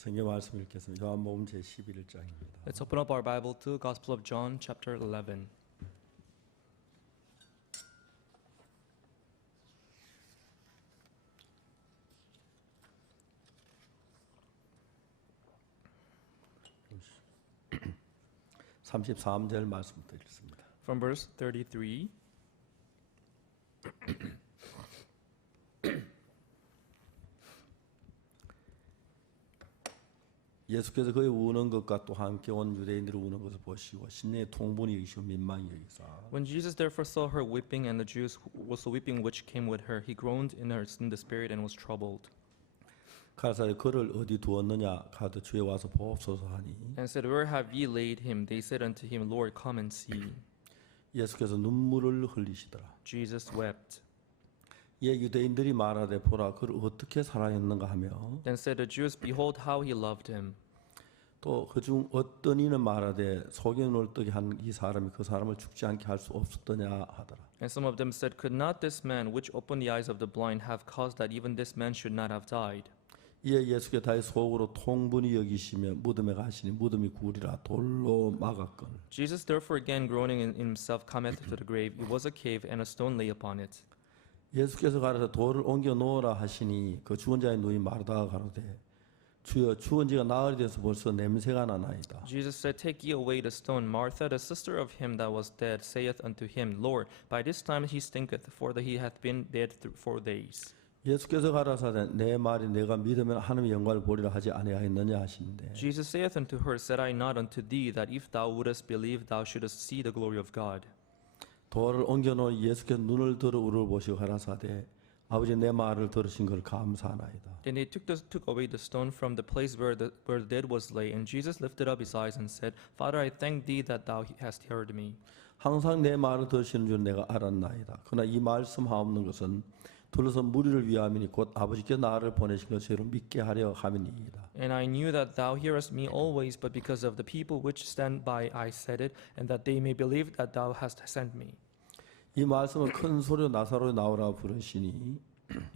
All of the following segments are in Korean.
성경 말씀 읽겠습니다. 요한복음 제11장입니다. Let's open up our Bible to Gospel of John, chapter 11. (33절) 말씀부터 읽습니다. From verse 33. 예수께서 그의 우는 것과 또 함께 온 유대인들이 우는 것을 보시고 심령에 통분이 여기시고 민망히 여기사 When Jesus therefore saw her weeping and the Jews also weeping which came with her, he groaned in the spirit and was troubled. 가라사대 그를 어디 두었느냐 가되 주에 와서 보옵소서 하니 And said, Where have ye laid him? They said unto him, Lord, come and see. 예수께서 눈물을 흘리시더라. Jesus wept. 예 유대인들이 말하되 보라 그를 어떻게 사랑했는가 하며 Then said the Jews, Behold how he loved him. 또 그중 어떤 이는 말하되 속에 눈을 뜨게 한 이 사람이 그 사람을 죽지 않게 할 수 없었더냐 하더라. And some of them said, Could not this man which opened the eyes of the blind have caused that even this man should not have died? 이에 예수께 다시 속으로 통분히 여기시며 무덤에 가시니 무덤이 구리라 돌로 막았거늘. Jesus therefore again groaning in himself cometh to the grave. It was a cave, and a stone lay upon it. 예수께서 가라사 돌을 옮겨 놓으라 하시니 그 죽은 자의 눈이 마르다가 가로되 주여 죽은 지가 나흘이 돼서 벌써 냄새가 나나이다. Jesus said, Take ye away the stone. Martha, the sister of him that was dead, saith unto him, Lord, by this time he stinketh, for that he hath been dead 4 days. 예수께서 가라사대 내 말이 내가 믿으면 하나님의 영광을 보리라 하지 아니하였느냐 하시는데 Jesus saith unto her, Said I not unto thee that if thou wouldest believe, thou shouldest see the glory of God? 돌을 옮겨 놓은 예수께서 눈을 들어 우를 보시고 가라사대 아버지 내 말을 들으신 걸 감사하나이다. Then they took away the stone from the place where the dead was lay, and Jesus lifted up his eyes and said, Father, I thank thee that thou hast heard me. 항상 내 말을 들으시는 줄 내가 알았나이다. 그러나 이 말씀하옵는 것은 둘러서 무리를 위함이니 곧 아버지께 나를 보내신 것으로 믿게 하려 함이니이다. And I knew that thou hearest me always, but because of the people which stand by I said it, and that they may believe that thou hast sent me. 이 말씀을 큰 소리로 나사로 나오라 부르시니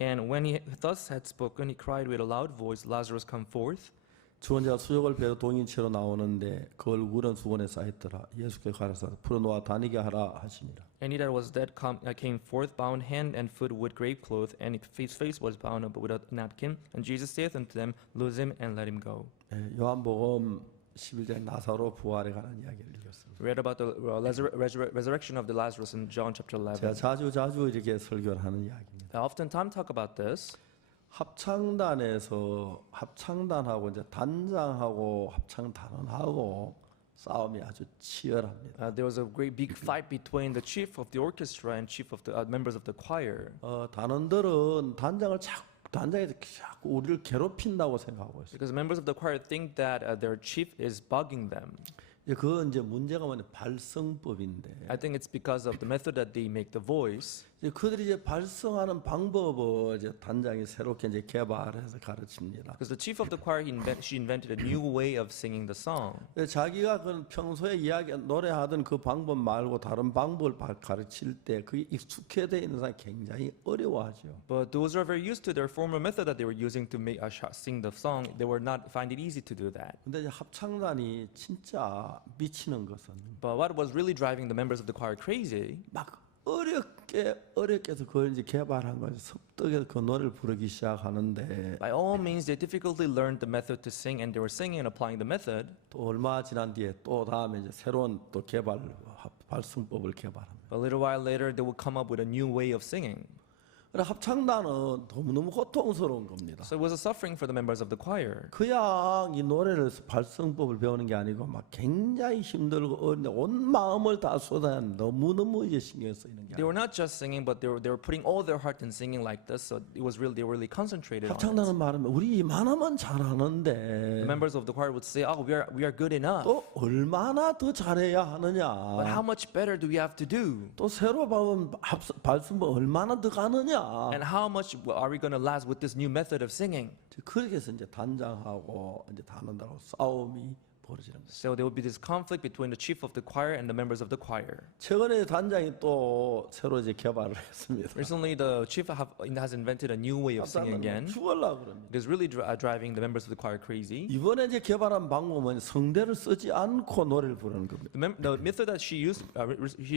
And when he thus had spoken, he cried with a loud voice, Lazarus, come forth. 죽은 자가 수족을 배로 동인 채로 나오는데 그 얼굴은 수건에 쌓였더라. 예수께서 가라사 풀어놓아 다니게 하라 하시니라. And he that was dead came forth, bound hand and foot with grave cloth, and his face was bound up with a napkin. And Jesus saith unto them, Loose him and let him go. 요한복음 11장 나사로 부활에 관한 이야기를 읽었습니다. We read about the resurrection of the Lazarus in John chapter 제가 11. 자주 이렇게 설교를 하는 이야기입니다. I oftentimes talk about this. 합창단하고 이제 단장하고 합창단원하고 싸움이 아주 치열합니다. There was a great big fight between the chief of the orchestra and chief of the members of the choir. 단원들은 단장이 자꾸 우리를 괴롭힌다고 생각하고 있어요. Because members of the choir think that their chief is bugging them. 그 이제 문제가 뭐냐 발성법인데. I think it's because of the method that they make the voice. 그들이 이제 발성하는 방법을 이제 단장이 새롭게 이제 개발해서 가르칩니다. Because the chief of the choir she invented a new way of singing the song. 자기가 그 평소에 노래하던 그 방법 말고 다른 방법을 가르칠 때 그게 익숙해져 있는 사람이 굉장히 어려워하죠. But those who are very used to their former method that they were using to make sing the song, they were not find it easy to do that. 근데 이제 합창단이 진짜 미치는 것은 But what was really driving the members of the choir crazy? 막 어렵게 해서 그걸 이제 개발한 거죠. 섭득해서 그 노래를 부르기 시작하는데 By all means, they difficultly learned the method to sing, and they were singing and applying the method. 또 얼마 지난 뒤에 또 다음에 이제 새로운 또 발성법을 개발합니다. A little while later, they would come up with a new way of singing. 합창단은 너무너무 고통스러운 겁니다. So it was a suffering for the members of the choir. 그냥 이 노래를 발성법을 배우는 게 아니고 막 굉장히 힘들고 어린데 온 마음을 다 쏟아야 너무너무 이제 신경 쓰이는 게. They were not just singing, but they were putting all their heart in singing like this. So it was really they were really concentrated on it. 합창단은 말하면 우리 이만하면 잘하는데. The members of the choir would say, "Oh, we are good enough." 또 얼마나 더 잘해야 하느냐. But how much better do we have to do? 또 새로 배운 발성법 얼마나 더 가느냐. And how much are we going to last with this new method of singing? 그렇게 해서 이제 단장하고 이제 단원들하고 싸움이 벌어지는 거예요. So there would be this conflict between the chief of the choir and the members of the choir. 최근에 단장이 또 새로 이제 개발을 했습니다. Recently, the chief has invented a new way of singing again. 죽을라 그럽니다. It is really driving the members of the choir crazy. 이번에 이제 개발한 방법은 성대를 쓰지 않고 노래를 부르는 겁니다. The method that she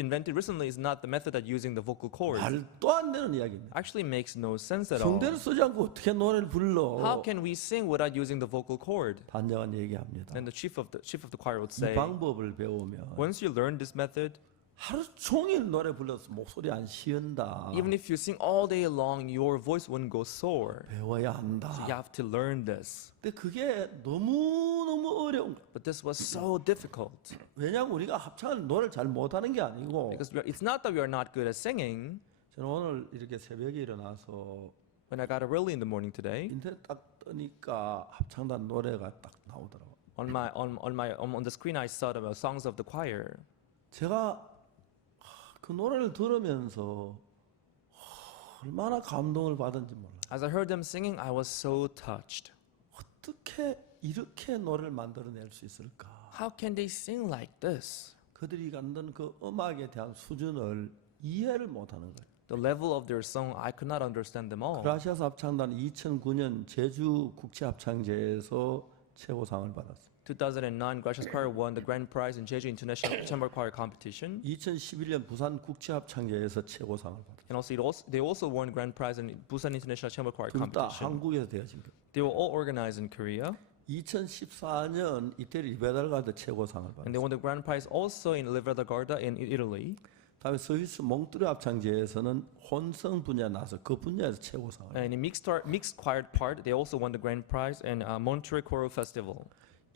invented recently is not the method that using the vocal cords. 말도 안 되는 이야기입니다. Actually makes no sense at all. 성대를 쓰지 않고 어떻게 노래를 불러? How can we sing without using the vocal cord? 단장은 얘기합니다. And the chief of the choir would 이 say, 방법을 배우면 once you learn this method, 하루 종일 노래 불러서 목소리 안 쉬운다. even if you sing all day long, your voice wouldn't go sore. 배워야 한다. So you have to learn this. 근데 그게 너무 어려운 거예요. But this was so difficult 왜냐하면 우리가 합창을 노래를 잘 못하는 게 아니고 because it's not that we are not good at singing. 저는 오늘 이렇게 새벽에 일어나서 When I got up early in the morning today, 인터넷 딱 뜨니까 합창단 노래가 딱 나오더라고요. on the screen I saw the songs of the choir. 제가 그 노래를 들으면서 얼마나 감동을 받은지 몰라요. As I heard them singing, I was so touched. 어떻게 이렇게 노래를 만들어낼 수 있을까? How can they sing like this? 그들이 갖는 그 음악에 대한 수준을 이해를 못하는 거예요. The level of their song, I could not understand them all. 그라시아스 합창단 2009년 제주 국제합창제에서 최고상을 받았어요. 2009, Gracious Choir won the grand prize in Jeju International Chamber Choir Competition. 2011년 부산 국제합창제에서 최고상을 받았어요. And they also won grand prize in Busan International Chamber Choir 둘 다 Competition. 한국에서 되어진 거예요. They were all organized in Korea. 2014년 이태리 리베달가드 최고상을 And they 받았어요. won the grand prize also in Livergarda in Italy. 다음에 스위스 몽트르 합창제에서는 혼성 분야에 나서 그 분야에서 최고상을 받았어요. And in mixed choir part, they also won the grand prize in Montreux Choral Festival.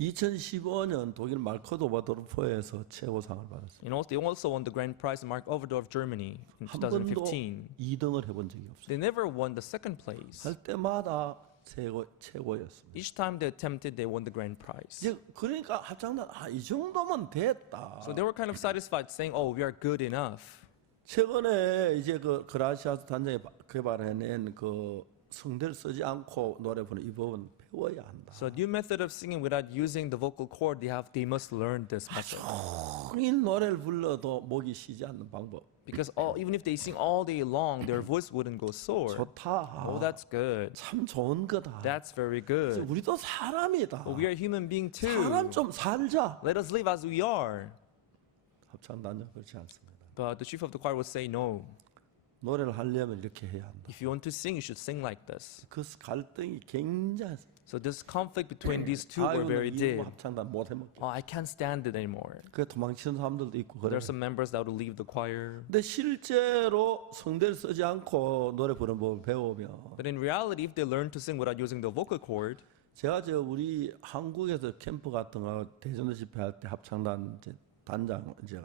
2015년 독일 말크도바도르프에서 최고상을 받았어요. And also, they also won the grand prize in Mark Overdorf, Germany in 한 번도 2015. 2등을 해본 적이 없어요. They never won the second place. 할 때마다 최고였습니다. Each time they attempted, they won the grand prize. 이제 그러니까 합창단 이 정도면 됐다. So they were kind of satisfied, saying, "Oh, we are good enough." 최근에 이제 그 그라시아스 단장이 개발해낸 그 성대를 쓰지 않고 노래 부르는 이 법은 배워야 한다. So a new method of singing without using the vocal cord, they must learn this method. 종일 노래를 불러도 목이 쉬지 않는 방법. Because even if they sing all day long, their voice wouldn't go sore. 좋다. Oh, that's good. 참 좋은 거다. That's very 그래서 good. 우리도 사람이다. But we are human being 사람 too. 좀 살자. Let us live as we are. 합창단장 그렇지 않습니다. But the chief of the choir would say, no. 노래를 하려면 이렇게 해야 한다. If you want to sing, you should sing like this. 그 갈등이 굉장히. So this conflict between these two were very deep. 합창단 못 해먹게. Oh, I can't stand it anymore. 그 도망치는 사람들도 있고 There 그래요. are some members that would leave the choir. 근데 실제로 성대를 쓰지 않고 노래 부르는 법을 배우면 But in reality, if they learn to sing without using the vocal cord, 제가 우리 한국에서 캠프 같은 거 대전도 집회할 때 합창단 이제 단장 이제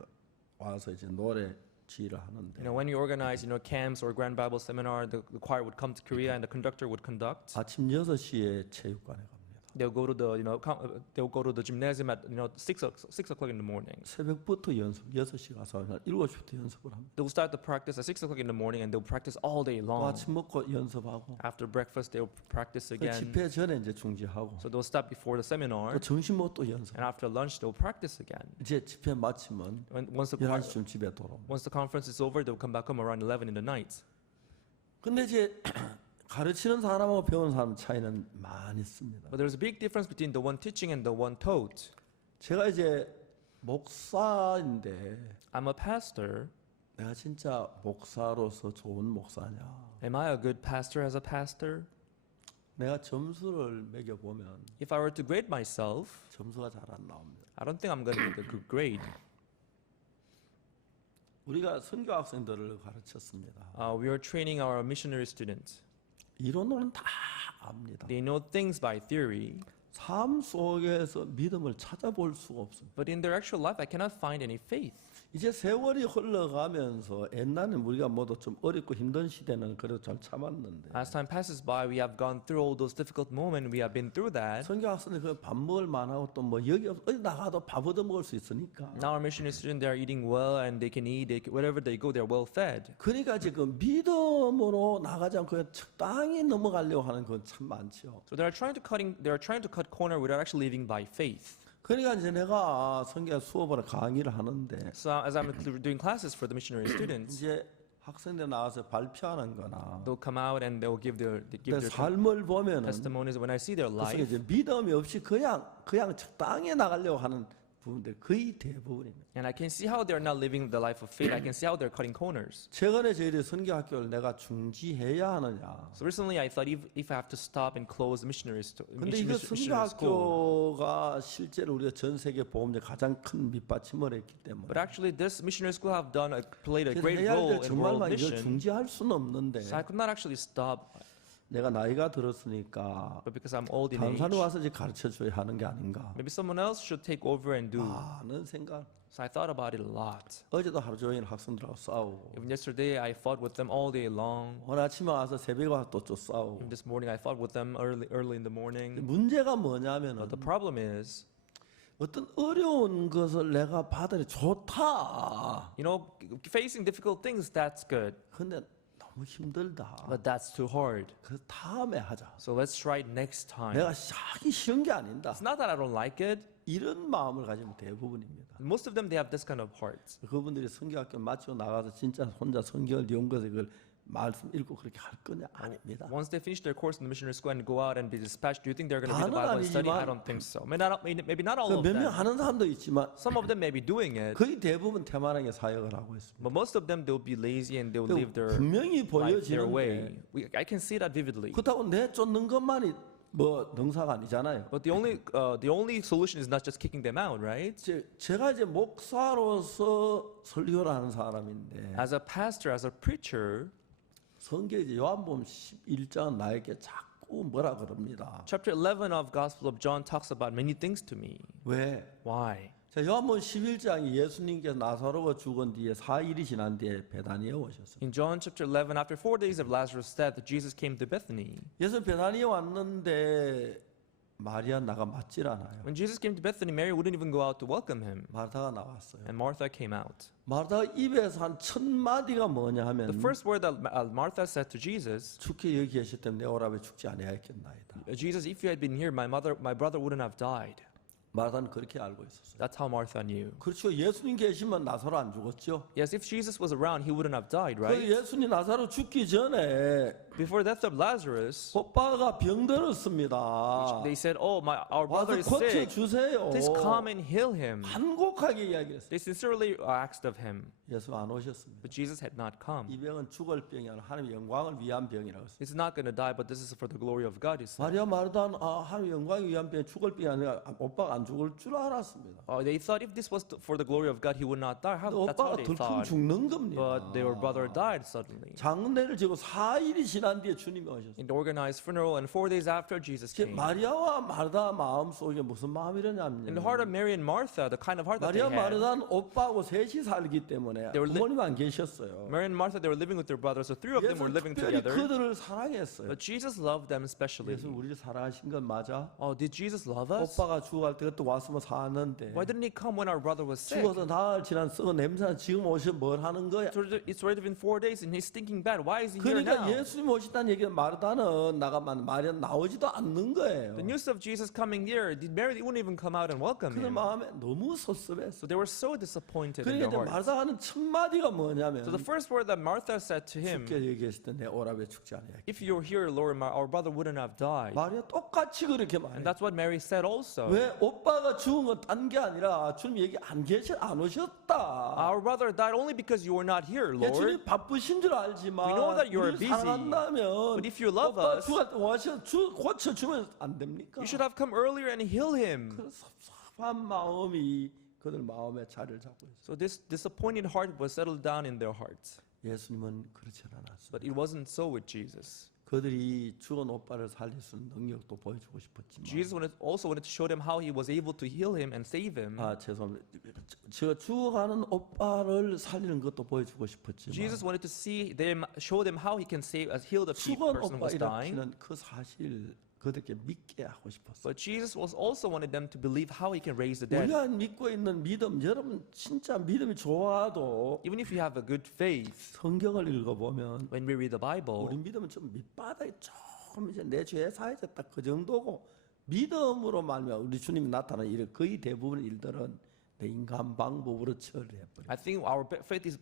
와서 이제 노래 지휘를 하는데 when you organize, camps or Grand Bible Seminar, the choir would come to Korea and the conductor would conduct. 아침 6시에 체육관에 갑니다. They'll go to they'll go to the gymnasium at 6 o'clock in the morning. 새벽부터 연습 6시 가서 한 7시부터 연습을 합니다. They'll start the practice at 6 o'clock in the morning and they'll practice all day 또 long. 아침 먹고 연습하고 After breakfast, they'll practice 그 again. 집회 전에 이제 중지하고 So they'll stop before the seminar, 또 점심 먹고 또 연습. and after lunch, they'll practice again. 이제 집회 마치면 Once 11시쯤 집에 돌아옵니다. the conference is over, they'll come back home around 11 in the night. 근데 이제 가르치는 사람하고 배우는 사람 차이는 많이 있습니다. But there's a big difference between the one teaching and the one taught. 제가 이제 목사인데 I'm a pastor. 내가 진짜 목사로서 좋은 목사냐? Am I a good pastor as a pastor? 내가 점수를 매겨 보면 If I were to grade myself, 점수가 잘 안 나옵니다. I don't think I'm going to get a good grade. 우리가 선교 학생들을 가르쳤습니다. We are training our missionary students. 이론으로는 다 압니다. They know things by theory, 삶 속에서 믿음을 찾아볼 수가 없습니다. but in their actual life, I cannot find any faith. 이제 세월이 흘러가면서 옛날에는 우리가 모두 좀 어렵고 힘든 시대는 그래도 잘 참았는데 As time passes by, we have gone through all those difficult moments. We have been through that. 선교 학생들 그 밥 먹을 만하고 또 뭐 여기 어디 나가도 밥 얻어 먹을 수 있으니까 Now our missionary students, they are eating well and they can eat. Wherever they go, they're well fed. 그러니까 지금 믿음으로 나가지 않고 그냥 적당히 넘어가려고 하는 건 참 많죠. So they are trying to cut corner without actually living by faith. 그러니까 이제 내가 성경 수업을 강의를 하는데 So as I'm doing classes for the missionary students, 이제 학생들 나와서 발표하는 거나 they'll come out and they'll give their 내 삶을 보면은 testimonies. When I see their 그래서 life, 이제 믿음이 없이 그냥 적당히 나가려고 하는 부분들 거의 대부분입니다. and I can see how they're not living the life of faith. I can see how they're cutting corners. 최근에 저희들이 선교학교를 내가 중지해야 하느냐. So recently, I thought if I have to stop and close the missionary 근데 이거 missionary school, 선교학교가 실제로 우리가 전 세계 보험제 가장 큰 밑받침을 했기 때문에 but actually this missionary school have played a 그래서 great 해야 할 role 때 in world 정말만 이걸 mission. 중지할 수는 없는데 So I could not actually stop, 내가 나이가 들었으니까 but because I'm old in 다른 age, 사람이 와서 이제 가르쳐 줘야 하는 게 아닌가 maybe someone else should take over and do. 하는 생각. So I thought about it a lot. 어제도 하루 종일 학생들하고 싸우고 Even yesterday, I fought with them all day long. 오늘 아침에 와서 새벽에 와서 또 싸우고. And this morning, I fought with them early in the morning. 문제가 뭐냐면은 But the problem is, 어떤 어려운 것을 내가 받으니 좋다. you know, facing difficult things, that's good. 근데 너무 힘들다. But that's too hard. 그 다음에 하자. So let's try it next time. 내가 하기 싫은 게 아닌다. It's not that I don't like it. 이런 마음을 가지면 대부분입니다. Most of them, they have this kind of heart. 그분들이 성경학교 마치고 나가서 진짜 혼자 성경을 연구해서 그걸 말씀 읽고 그렇게 할 거냐? 아닙니다. Once they finish their course in the missionary school and go out and be dispatched, do you think they're going to read the 다는 Bible and study? I 아니지만 don't think so. Maybe not all of 몇 명 them. 하는 사람도 있지만 Some of them may be doing it, 거의 대부분 태만하게 사역을 하고 있습니다. but most of them, they'll be lazy and they'll live their 분명히 life their way. 보여지는데 I can see that vividly. 그렇다고 내 쫓는 것만이 뭐 능사가 아니잖아요. But the only solution is not just kicking them out, right? 제가 이제 목사로서 설교를 하는 사람인데 As a pastor, as a preacher, 성경 이제 요한복음 11장은 나에게 자꾸 뭐라 그럽니다. chapter 11 of Gospel of John talks about many things to me. 왜? Why? 자, 요한복음 11장이 예수님께서 나사로가 죽은 뒤에 4일이 지난 뒤에 베다니에 오셨어요. In John chapter 11, after 4 days of Lazarus' death, Jesus came to Bethany. 예수 베다니에 왔는데 마리아 나가 맞질 않아요. When Jesus came to Bethany, Mary wouldn't even go out to welcome him. 마르다가 나왔어요. And Martha came out. 마르다가 입에서 한 1000마디가 뭐냐 하면 The first word that Martha said to Jesus, 죽게 여기 계실 때내 오라베 죽지 아니하였겠나이다. Jesus, if you had been here, my brother wouldn't have died. 마르다는 그렇게 알고 있었어요. That's how Martha knew. 그렇죠. 예수님 계시면 나사로 안 죽었죠. Yes, if Jesus was around, he wouldn't have died, 그 right? 예수님 나사로 죽기 전에 Before the death of Lazarus, 오빠가 병들었습니다. they said, "Oh, our brother 와서 is 고쳐 sick. 주세요. Please come and heal him." 간곡하게 이야기했어요. They sincerely asked of him, 예수 안 오셨습니다. but Jesus had not come. 이 병은 죽을 병이 아니라 하나님의 영광을 위한 병이라고 했어요. He's not going to die, but this is for the glory of God. He said. 마리아 마르다는 하나님의 영광을 위한 병, 죽을 병이 아니라 오빠가 안 죽을 줄 알았습니다. They thought if this was for the glory of God, he would not die. 근데 That's how 오빠가 they 들큰 thought. 죽는 겁니다. But their brother died suddenly. 장례를 지고 4일이 지난 뒤에 주님이 오셨어요. And organized funeral, and 4 days after, Jesus 이제 came. 마리아와 마르다 마음 속에 무슨 마음이냐면 In the heart of Mary and Martha, the kind of heart that they 마리아 had, 마르다는 오빠하고 셋이 살기 때문에 They were 부모님 안 계셨어요. Mary and Martha, they were living with their brothers, so 3 of them were 예수 living 특별히 together. 그들을 사랑했어요. But Jesus loved them especially. 예수 우리를 사랑하신 건 맞아? Oh, did Jesus love us? 오빠가 죽어갈 때 그때 왔으면 사는데 Why didn't he come when our brother was sick? 죽어서 나흘 지난 썩은 냄새나 지금 오셔 뭘 하는 거야? It's already been 4 days and he's stinking bad. Why is he here 그러니까 now? 예수님 오셨다는 얘기는 마르다는 마리아 나오지도 않는 거예요. The news of Jesus coming here, Mary wouldn't even come out and welcome 그들 him. 마음에 너무 섭섭했어. So they were so disappointed in 그러니까 their 이제 hearts. 마르다는 첫 마디가 뭐냐면 So the first word that Martha said to him, 죽게 여기 계실 때 내 오라베 죽지 않아요. if you're here, Lord, our brother wouldn't have died. 마리아 똑같이 그렇게 말해. And that's what Mary said also. 왜 오빠가 죽은 건 딴 게 아니라 주님 여기 안 오셨다. Our brother died only because you were not here, 예, Lord. 주님 바쁘신 줄 알지만 We know that you are 우리를 busy. 사랑한다면 But if you love 오빠 us, 죽을 때 와서 고쳐주면 안 됩니까? You should have come earlier and heal him. 그 섭섭한 마음이 그들 마음에 자리를 잡고 있어요. So this disappointed heart was settled down in their hearts. 예수님은 그렇지 않았어요. But it wasn't so with Jesus. 그들이 죽은 오빠를 살릴 수 있는 능력도 보여주고 싶었지만 Jesus also wanted to show them how he was able to heal him and save him. 죄송합니다. 제가 죽어가는 오빠를 살리는 것도 보여주고 싶었지만 Jesus wanted to show them how he can heal the 죽은 person who 오빠 was dying. 일으키는 그 사실 그들에게 믿게 하고 싶었어요. But Jesus also wanted them to believe how he can raise the dead. 우리가 믿고 있는 믿음, 여러분 진짜 믿음이 좋아도 Even if you have a good faith, 성경을 읽어보면 when we read the Bible, 우리 믿음은 좀 밑바닥에 조금 이제 내 죄 사해졌다 그 정도고 믿음으로 말미암아 우리 주님이 나타나는 일 거의 대부분 일들은 내 인간 방법으로 처리해 버려. I think our faith is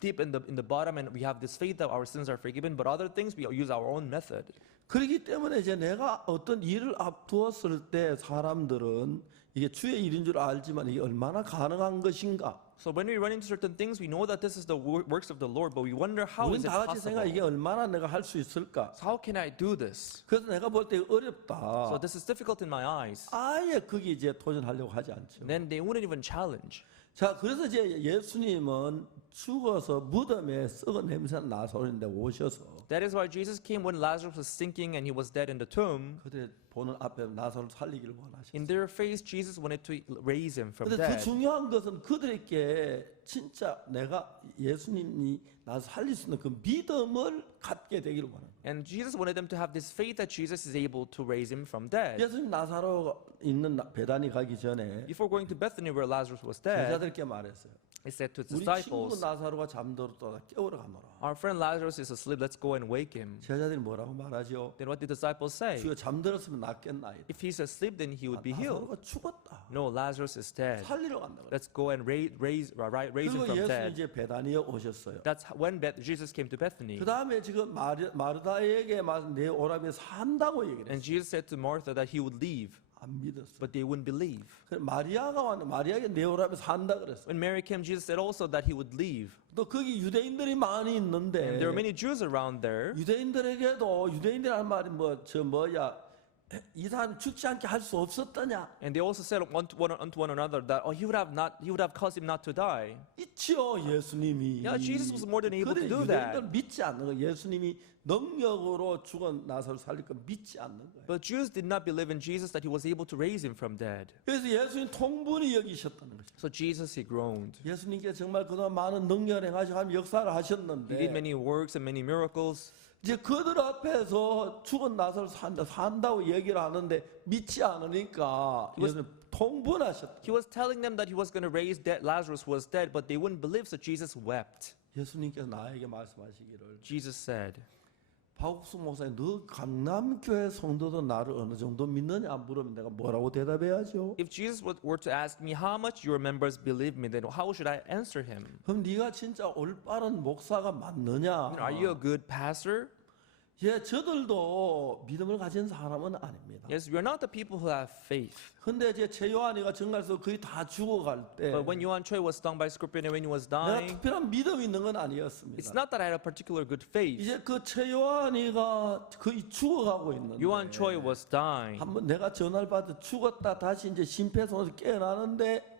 deep in the bottom, and we have this faith that our sins are forgiven. But other things, we use our own method. 그렇기 때문에 이제 내가 어떤 일을 앞두었을 때 사람들은 이게 주의 일인 줄 알지만 이게 얼마나 가능한 것인가? So when we run into certain things, we know that this is the works of the Lord, but we wonder how 우리는 is it 다 같이 생각 possible? 이게 얼마나 내가 할 수 있을까? So how can I do this? 그래서 내가 볼 때 어렵다. So this is difficult in my eyes. 아예 거기 이제 도전하려고 하지 않죠. Then they wouldn't even challenge. 자, 그래서 이제 예수님은 죽어서 무덤에 썩은 냄새 나서는데 오셔서 That is why Jesus came when Lazarus was stinking and he was dead in the tomb. 그들 보는 앞에 나서를 살리기를 원하셨어요. In their face, Jesus wanted to raise him from 근데 더 dead. 중요한 것은 그들에게 진짜 내가 예수님이 나를 살릴 수 있는 그 믿음을 갖게 되기를 원합니다. And Jesus wanted them to have this faith that Jesus is able to raise him from dead. 예수님 나사로 있는 베다니 가기 전에 Before going to Bethany where Lazarus was dead, 제자들께 말했어요. he said to his 우리 친구 disciples, 나사로가 잠들었다가 깨우러 가노라. our friend Lazarus is asleep, let's go and wake him. 제자들이 뭐라고 말하죠? Then what did the disciples say? 주여 잠들었으면 낫겠나이다. If he's asleep, then he would be healed. 나사로가 죽었다. No, Lazarus is dead. 살리러 간다. Let's go and raise him 그리고 from 예수님 dead. 이제 베다니에 오셨어요. That's when Jesus came to Bethany. 그 다음에 지금 마르다에게 내 오라비에 산다고 얘기를 And 했어요. Jesus said to Martha that he would leave, 안 믿었어. but they wouldn't believe. 마리아가 왔는데 마리아에게 내 오라비에 산다 그랬어. When Mary came, Jesus said also that he would leave. 또 거기 유대인들이 많이 And 있는데 there were many Jews around there. 유대인들에게도 유대인들이 한 말이 이 사람 죽지 않게 할 수 없었더냐? And they also said unto one another that he would have caused him not to die. 있지요 예수님이. Yeah, Jesus was more than able to 그래 do 유대인들 that. 믿지 않는 거. 예수님이 능력으로 죽은 나사로 살릴 거 믿지 않는 거예요. But Jews did not believe in Jesus that he was able to raise him from dead. 그래서 예수님 통분히 여기셨다는 거죠. So Jesus, he groaned. 예수님께 정말 그동안 많은 능력을 행하시고 하면 역사를 He did 하셨는데 many works and many miracles. 이제 그들 앞에서 죽은 나사로 산다고 얘기를 하는데 믿지 않으니까 예수님 통분하셨다. He was telling them that he was going to raise dead. Lazarus was dead, but they wouldn't believe, so Jesus wept. 예수님께서 나에게 말씀하시기를 Jesus said, 박국수 목사님 너 강남교회 성도도 나를 어느 정도 믿느냐 물으면 내가 뭐라고 대답해야죠? if Jesus were to ask me how much your members believe me, then how should I answer him? 그럼 네가 진짜 올바른 목사가 맞느냐? Are you a good pastor? 예, 저들도 믿음을 가진 사람은 아닙니다. Yes, we are not the people who have faith. 근데 이제 최요한이가 정갈에서 거의 다 죽어갈 때 But when Yohan Choi was stung by a scorpion and when he was 내가 dying, 특별한 믿음이 있는 건 it's 아니었습니다. not that I had a particular good faith. 이제 그 최요한이가 거의 죽어가고 있는데 Yohan Choi was dying. 한번 내가 전화를 받아 죽었다 다시 이제 심폐소생에서 깨어나는데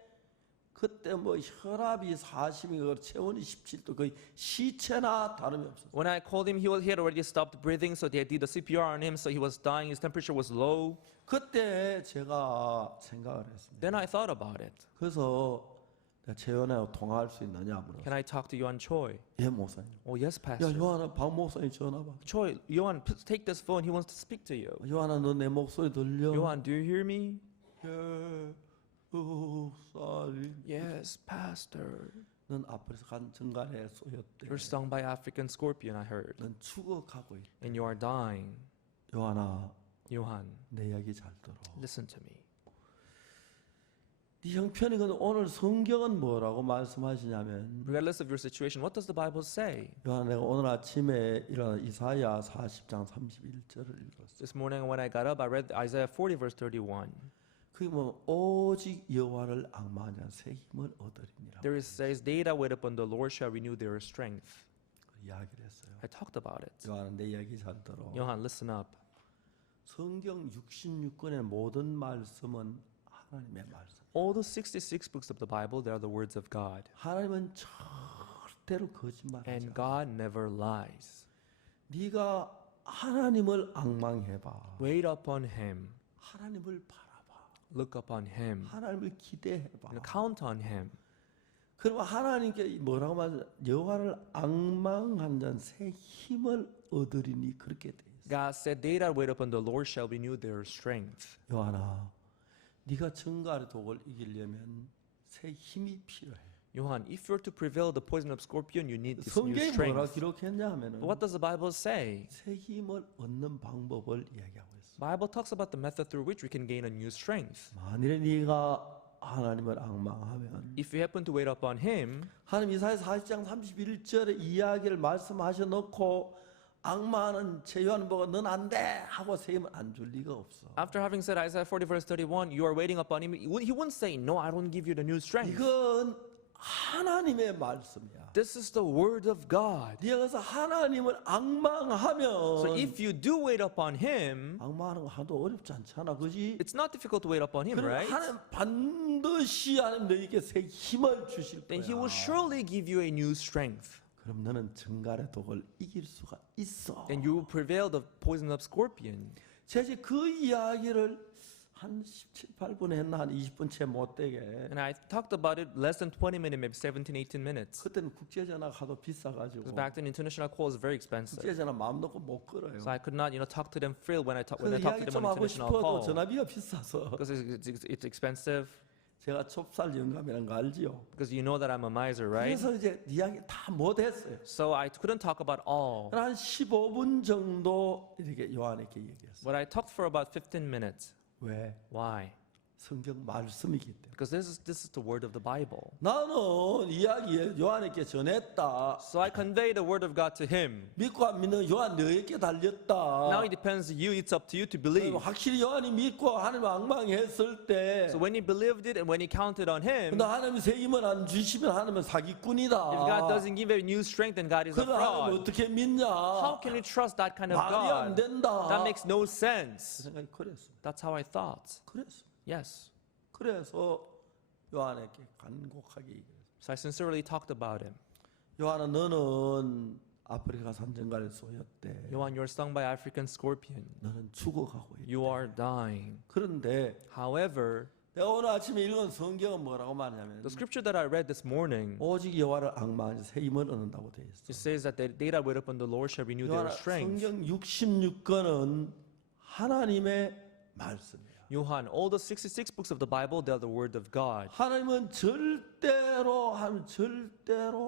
그때 혈압이 40이고 체온이 17도 거의 시체나 다름이 없었어요. When I called him, he had already stopped breathing, so they did the CPR on him, so he was dying. His temperature was low. 그때 제가 생각을 했습니다. Then I thought about it. 그래서 내가 최연하고 통화할 수 있느냐 물었어요. Can I talk to Yohan Choi? 예, 목사님. Oh, yes, 야, Pastor. 요한아, 박 목사님 전화 받아. Choi, Yohan, take this phone. He wants to speak to you. 요한아, 너 내 목소리 들려? Yohan, do you hear me? 예, 목사님. Yes, Pastor. 넌 앞에서 간 정갈에 쏘였대. You're stung by African scorpion, I heard. 넌 죽어가고 있대. And you are dying. 요한아, Yohan, 내 이야기 잘 들어. listen to me. 네 형편이건 오늘 성경은 뭐라고 말씀하시냐면 Regardless of your situation, what does the Bible say? 요한아, 내가 오늘 아침에 일어나 이사야 40장 31절을 읽었어. This morning when I got up, I read Isaiah 40 verse 31. 그게 오직 여호와를 앙망하는 자는 새 힘을 얻으리니라. There it says, they that wait upon the Lord shall renew their strength. 이야기를 했어요. I talked about it. 요한아, 내 이야기 잘 들어. Johan, listen up. 성경 66권의 모든 말씀은 하나님의 말씀. All the 66 books of the Bible, they are the words of God. 하나님은 절대로 거짓말하지 And 않아요. God never lies. 네가 하나님을 앙망해봐. Wait upon Him. 하나님을 바라봐. Look upon Him. 하나님을 기대해봐. And count on Him. 그러면 하나님께 뭐라고 말하냐? 여호와를 앙망한 자는 새 힘을 얻으리니 그렇게 돼 있어. God said, they that wait upon the Lord shall renew their strength. 요한아, 네가 정갈의 독을 이기려면 새 힘이 필요해. Johan, if you're to prevail the poison of scorpion, you need this new 성경이 뭐라 strength. 기록했냐 하면은 But what does the Bible say? 새 힘을 얻는 방법을 이야기하고 있어. Bible talks about the method through which we can gain a new strength. 만일에 네가 하나님을 앙망하면 If you happen to wait upon Him, 하나님 이사야 40장 31절에 이야기를 말씀하셔 놓고 앙망하는 제요한 보고 넌 안 돼 하고 세우면 안 줄 리가 없어. after having said Isaiah 40 verse 31, you are waiting upon Him, He wouldn't say, no, I don't give you the new strength. 이건 하나님의 말씀이야. This is the word of God. 네가 그래서 하나님을 앙망하면 So if you do wait upon Him, 앙망하는 거 하나도 어렵지 않잖아, 그지? it's not difficult to wait upon Him, 그럼 right? 하나님 반드시 하나님 너에게 새 힘을 주실 Then He 거야. will surely give you a new strength. 그럼 너는 증갈의 독을 이길 수가 있어. And you will prevail the poison of scorpion. 제가 이제 그 이야기를 한 17, 8분에 했나 한 20분 채 못 되게. And I talked about it less than 20 minutes, maybe 17, 18 minutes. 그때는 국제전화가 하도 Because 비싸가지고 back then international call was very expensive. 국제전화 마음 놓고 못 걸어요. So I could not, talk to them free when I talk 그래서 to 이야기 them 좀 on 하고 international 싶어도 call. 전화비가 비싸서 Because it's expensive. 제가 좁쌀 영감이라는 거 알지요? Because you know that I'm a miser, right? 그래서 이제 이야기 다 못했어요. So I couldn't talk about all. 한 15분 정도 이렇게 요한에게 얘기했어요. But I talked for about 15 minutes. 왜? Why? 성경 말씀이기 때문에. Because this is the word of the Bible. 나는 이야기에 요한에게 전했다. So I convey the word of God to him. 믿고 안 믿는 요한 너에게 달렸다. Now it depends on you. It's up to you to believe. 확실히 요한이 믿고 하나님 앙망했을 때 So when he believed it and when he counted on him, 근데 하나님이 새 힘을 안 주시면 하나님은 사기꾼이다. if God doesn't give a new strength, then God is a 그런 하나님 fraud. 어떻게 믿냐? How can you trust that kind of 말이 안 God? 된다. That makes no 그 sense. 생각이 그랬어. That's how I thought. 그랬어. Yes. 그래서 요한에게 간곡하게 얘기했어. So I sincerely talked about him. 요한아 너는 아프리카 산정갈에 쏘였대. Johan, you're stung by African scorpion. 너는 죽어가고 있다. You are dying. 그런데 However, 내가 오늘 아침에 읽은 성경은 뭐라고 말하냐면 the scripture that I read this morning, 오직 여호와를 앙망하니 새 힘을 얻는다고 되어 있어. it says that they that wait upon the Lord shall renew their 요한아 strength. 성경 66권은 하나님의 말씀이야. Johan, all the 66 books of the Bible, they're the word of God. 하나님은 절대로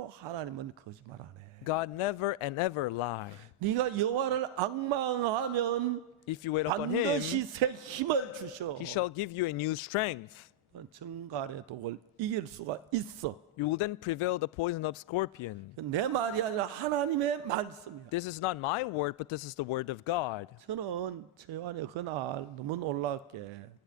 하나님은 거짓말 안 해. God never and ever lie. 네가 여호와를 앙망하면 If you wait upon 반드시 him, 새 힘을 주셔. he shall give you a new strength. 정갈의 독을 이길 수가 있어. You will then prevail the poison of scorpion. 내 말이 아니라 하나님의 말씀이야. This is not my word, but this is the word of God. 저는 최요한의 그날 너무 놀랍게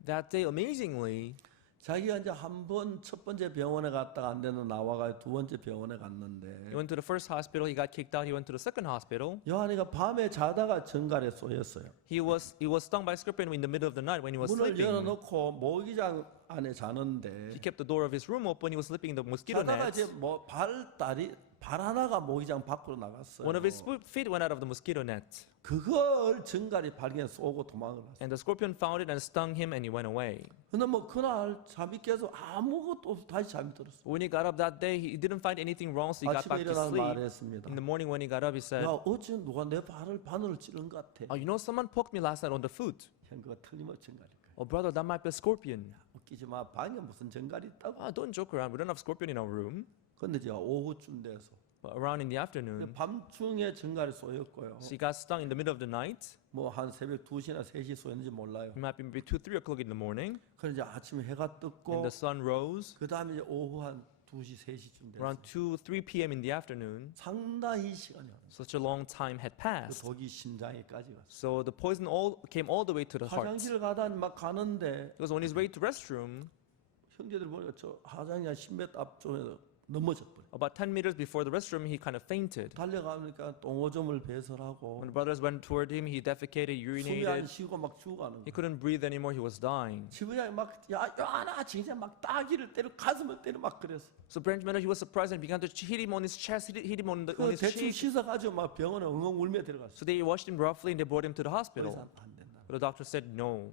That day, amazingly, 자기가 이제 한 번 첫 번째 병원에 갔다가 안 되는 나와가 두 번째 병원에 he 갔는데 went to the first hospital, he got kicked out, he went to the second hospital. 요한이가 밤에 자다가 정갈에 쏘였어요. He was stung by a scorpion in the middle of the night when he was 문을 sleeping. 열어놓고 모기장 안에 자는데 He kept the door of his room open, he was sleeping in the mosquito 자다가 net. 이제 뭐 발 하나가 모기장 밖으로 나갔어요. One of his feet went out of the mosquito net. 그걸 정갈이 발견해 쏘고 도망을 갔어요. And the scorpion found it and stung him and he went away. 근데 뭐 그날 잠이 깨서 아무것도 없어 다시 잠이 들었어. When he got up that day, he didn't find anything wrong, so he got 아침에 back to 일어나서 sleep. 말했습니다. In the morning when he got up, he said, 야 어제 누가 내 발을 바늘을 찌른 것 같아. oh, you know, someone poked me last night on the foot. 형 그거 틀림없이 정갈일 거야. Oh, brother, that might be a scorpion. 웃기지 마. 방에 무슨 정갈이 있다고. Ah, don't joke around. We don't have scorpion in our room. 근데 제가 오후쯤 돼서 But around in the afternoon, 밤중에 정갈이 쏘였고요. so he got stung in the middle of the night. 뭐 한 새벽 2시나 3시 쏘였는지 몰라요. It might be maybe 2, 3 o'clock in the morning. 그런데 이제 아침에 해가 And 떴고 the sun rose. 그 다음에 이제 오후 한 2시, 3시쯤 됐어요. Around 2, 3 p.m. in the afternoon, 상당히 시간이 왔어요. such a long time had 그 passed. 독이 심장에까지 갔어요. So the poison came all the way to the heart. 화장실 가다 막 가는데 He was on his way to restroom. 형제들 보니까 저 화장실 한 10m 앞쪽에서 넘어졌더래. About 10 meters before the restroom, he kind of fainted. 달려가니까 똥오줌을 배설하고 When the brothers went toward him, he defecated, 숨이 안 urinated. 쉬고 막 죽어가는 He 거야. couldn't breathe anymore. He was dying. 지부장이 막야 요하나 진짜 막 따기를 때려 가슴을 때려 막 그랬어. So Branch Manager, he was surprised and began to hit him on his chest, hit him on 그 his 대충 cheek. 씻어가지고 막 병원에 엉엉 울며 들어갔어. So they washed him roughly and they brought him to the 더 hospital. 이상 안 된다. But the doctor said no.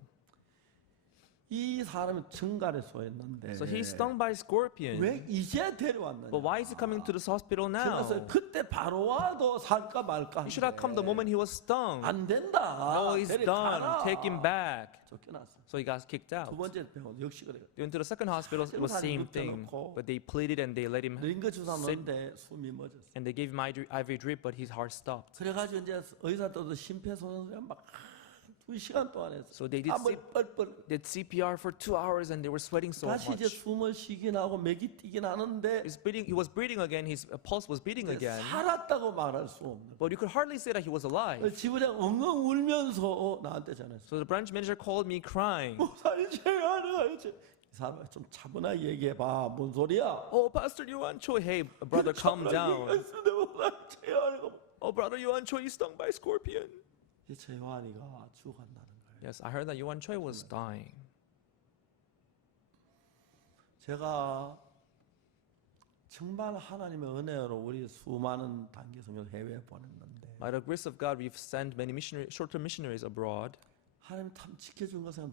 이 사람은 정갈에 쏘였는데 So he's stung by a scorpion. 왜 이제 데려왔느냐? But why is he coming to this hospital now? 그래서 그때 바로 와도 살까 말까. He should have come the moment he was stung. 안 된다. No, he's 데려가라. done. Take him back. 쫓겨났어. So he got kicked out. 두 번째 병원 역시 그래. They went to the second hospital. It was same thing. But they pleaded and they let him 링거 주사 sit. 넣는데 숨이 멎었어. And they gave him IV drip, but his heart stopped. 그래가지고 이제 의사들도 심폐소생술 막 2시간 동안 했어요. So they 땀을 뻘뻘. did CPR for 2 hours and they were sweating so 다시 이제 much. 숨을 쉬긴 하고 맥이 뛰긴 하는데 He was breathing again. His pulse was beating again. 살았다고 말할 수 없는. But you could hardly say that he was alive. 지부장 엉엉 울면서 나한테 전했어. So the branch manager called me crying. 목사님 제가 이 사람 좀 차분하게 얘기해봐. 뭔 소리야? Oh, Pastor Yuancho, hey, brother, calm down. Oh, brother Yuancho, he's stung by a scorpion. 제 요한이가 죽어간다는 거예요. Yes, I heard that Yuancho was dying. 제가 정말 하나님의 은혜로 우리 수많은 단기 성경 해외에 보냈는데 By the grace of God, we've sent many short-term missionaries abroad. 하나님 참 지켜준 것은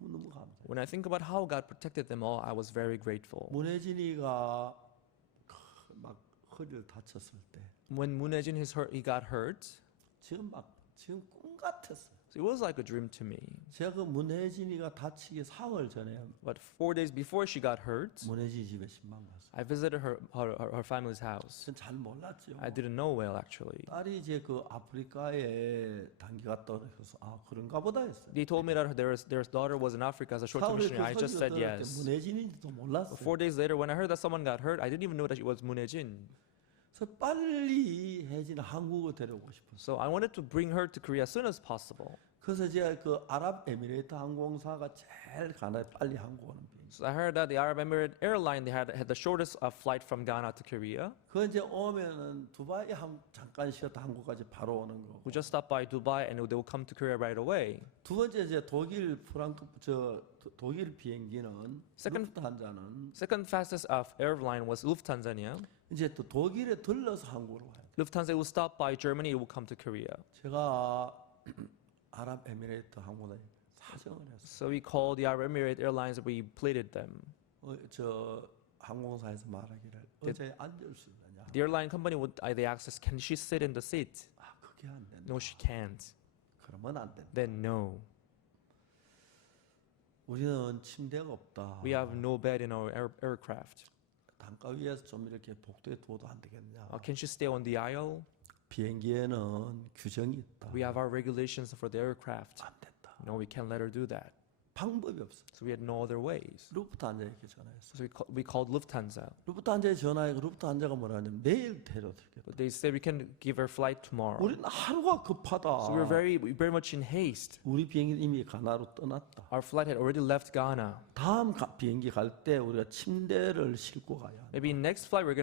너무 감사해요. When I think about how God protected them all, I was very grateful. 문혜진이가 막 허리를 다쳤을 때 When Munejin he got hurt, 지금 꿈 같았어요. so it was like a dream to me. 제가 그 문혜진이가 다치기 4월 전에 But 4 days before she got hurt, 문혜진 집에 신방 갔어요. I visited her family's house. 전 잘 몰랐죠. I didn't know well actually. 딸이 이제 그 아프리카에 단기 갔다 오셔서 아 그런가 보다 했어요. They told me that their daughter was in Africa as a short-term 사흘에 missionary. I just said yes. 문혜진인지도 몰랐어요. 4 days later, when I heard that someone got hurt, I didn't even know that it was Munejin. 그래서 빨리 혜진 한국을 데려오고 싶었어요. So I wanted to bring her to Korea as soon as possible. 그래서 제가 그 아랍에미레이트 항공사가 제일 가나 빨리 한국 오는 비행. So I heard that the Arab Emirate airline they had the shortest flight from Ghana to Korea. 그 이제 오면은 두바이 잠깐 쉬었다 한국까지 바로 오는 거. Who just stopped by Dubai and they will come to Korea right away. 두 번째 이제 독일 비행기는 루프트한자는 Second fastest airline was Lufthansa. 이제 또 독일에 들러서 한국으로 와요. Lufthansa will stop by Germany. It will come to Korea. 제가 아랍에미레이트 항공사에 사정을 했어요. So we called the Arab Emirate Airlines. We pleaded them. 저 항공사에서 말하기를 의자에 앉을 수 있느냐? The airline company would they asked us, can she sit in the seat? 아 그게 안 된다. No, she can't. 그러면 안 된다. Then no. 우리는 침대가 없다. We have no bed in our aircraft. 단가 위에서 좀 이렇게 복도에 두어도 안 되겠냐? Can she stay on the aisle? 비행기에는 규정이 있다. We have our regulations for the aircraft. 안 된다. No, we can't let her do that. 방법이 없어. So we had no other ways. 루프트한자에게 전화했어. So we called Lufthansa. 루프트한자에 전화해. 루프트한자가 뭐라냐면 내일 데려드리겠다. But they said we can give her flight tomorrow. 우리는 하루가 급하다. So we're very much in haste. 우리 비행기 이미 가나로 떠났다. Our flight had already left Ghana. 다음 비행기 갈 때 우리가 침대를 싣고 가야 돼. Maybe next flight we'll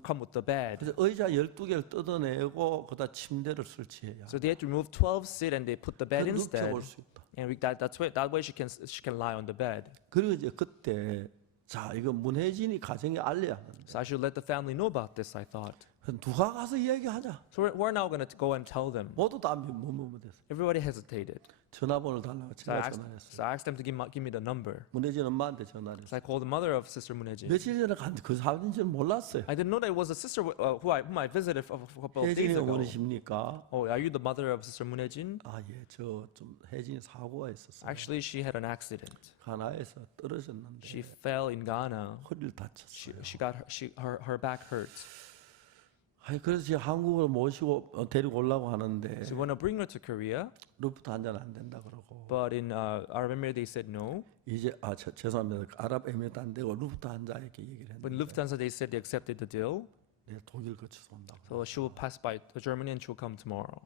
come with the bed. 그래서 의자 12개를 뜯어내고 그다 침대를 설치해야. So they had to remove 12 seat and they put the bed instead. 눕혀볼 수 있다. And that way she can lie on the bed. 그리고 이제 그때 자 이거 문혜진이 가정에 알려야 하는데. So I should let the family know about this. I thought. 누가 가서 이야기하자. So we're now going to go and tell them. 모두 다 뭐뭐뭐됐어. Everybody hesitated. 전화번호를 달라고 제가 전화했어요. So I asked them to give me the number. 문혜진 엄마한테 전화를 So 했어요. I called the mother of Sister Munejin. 며칠 전에 갔는데 그 사람인지는 몰랐어요. I didn't know that it was a sister whom I visited a couple of days 혜진이 ago. 어머니십니까? Oh, are you the mother of Sister Munejin? 아 예, 저 좀 혜진이 사고가 있었어요. Actually, she had an accident. 가나에서 떨어졌는데 She fell in Ghana. 허리를 다쳤어요. Her back hurt. 아니 그래서 지금 한국으로 모시고 데리고 오려고 하는데 So we want to bring her to Korea, 루프트 한자는 안 된다 그러고 but in Arab Emirates they said no. 이제 죄송합니다. 아랍에미레이트 안 되고 루프트 한자 이렇게 얘기를 But 했는데 Lufthansa they said they accepted the deal. 내가 독일 거쳐서 온다고. So she will pass by Germany and she will come tomorrow.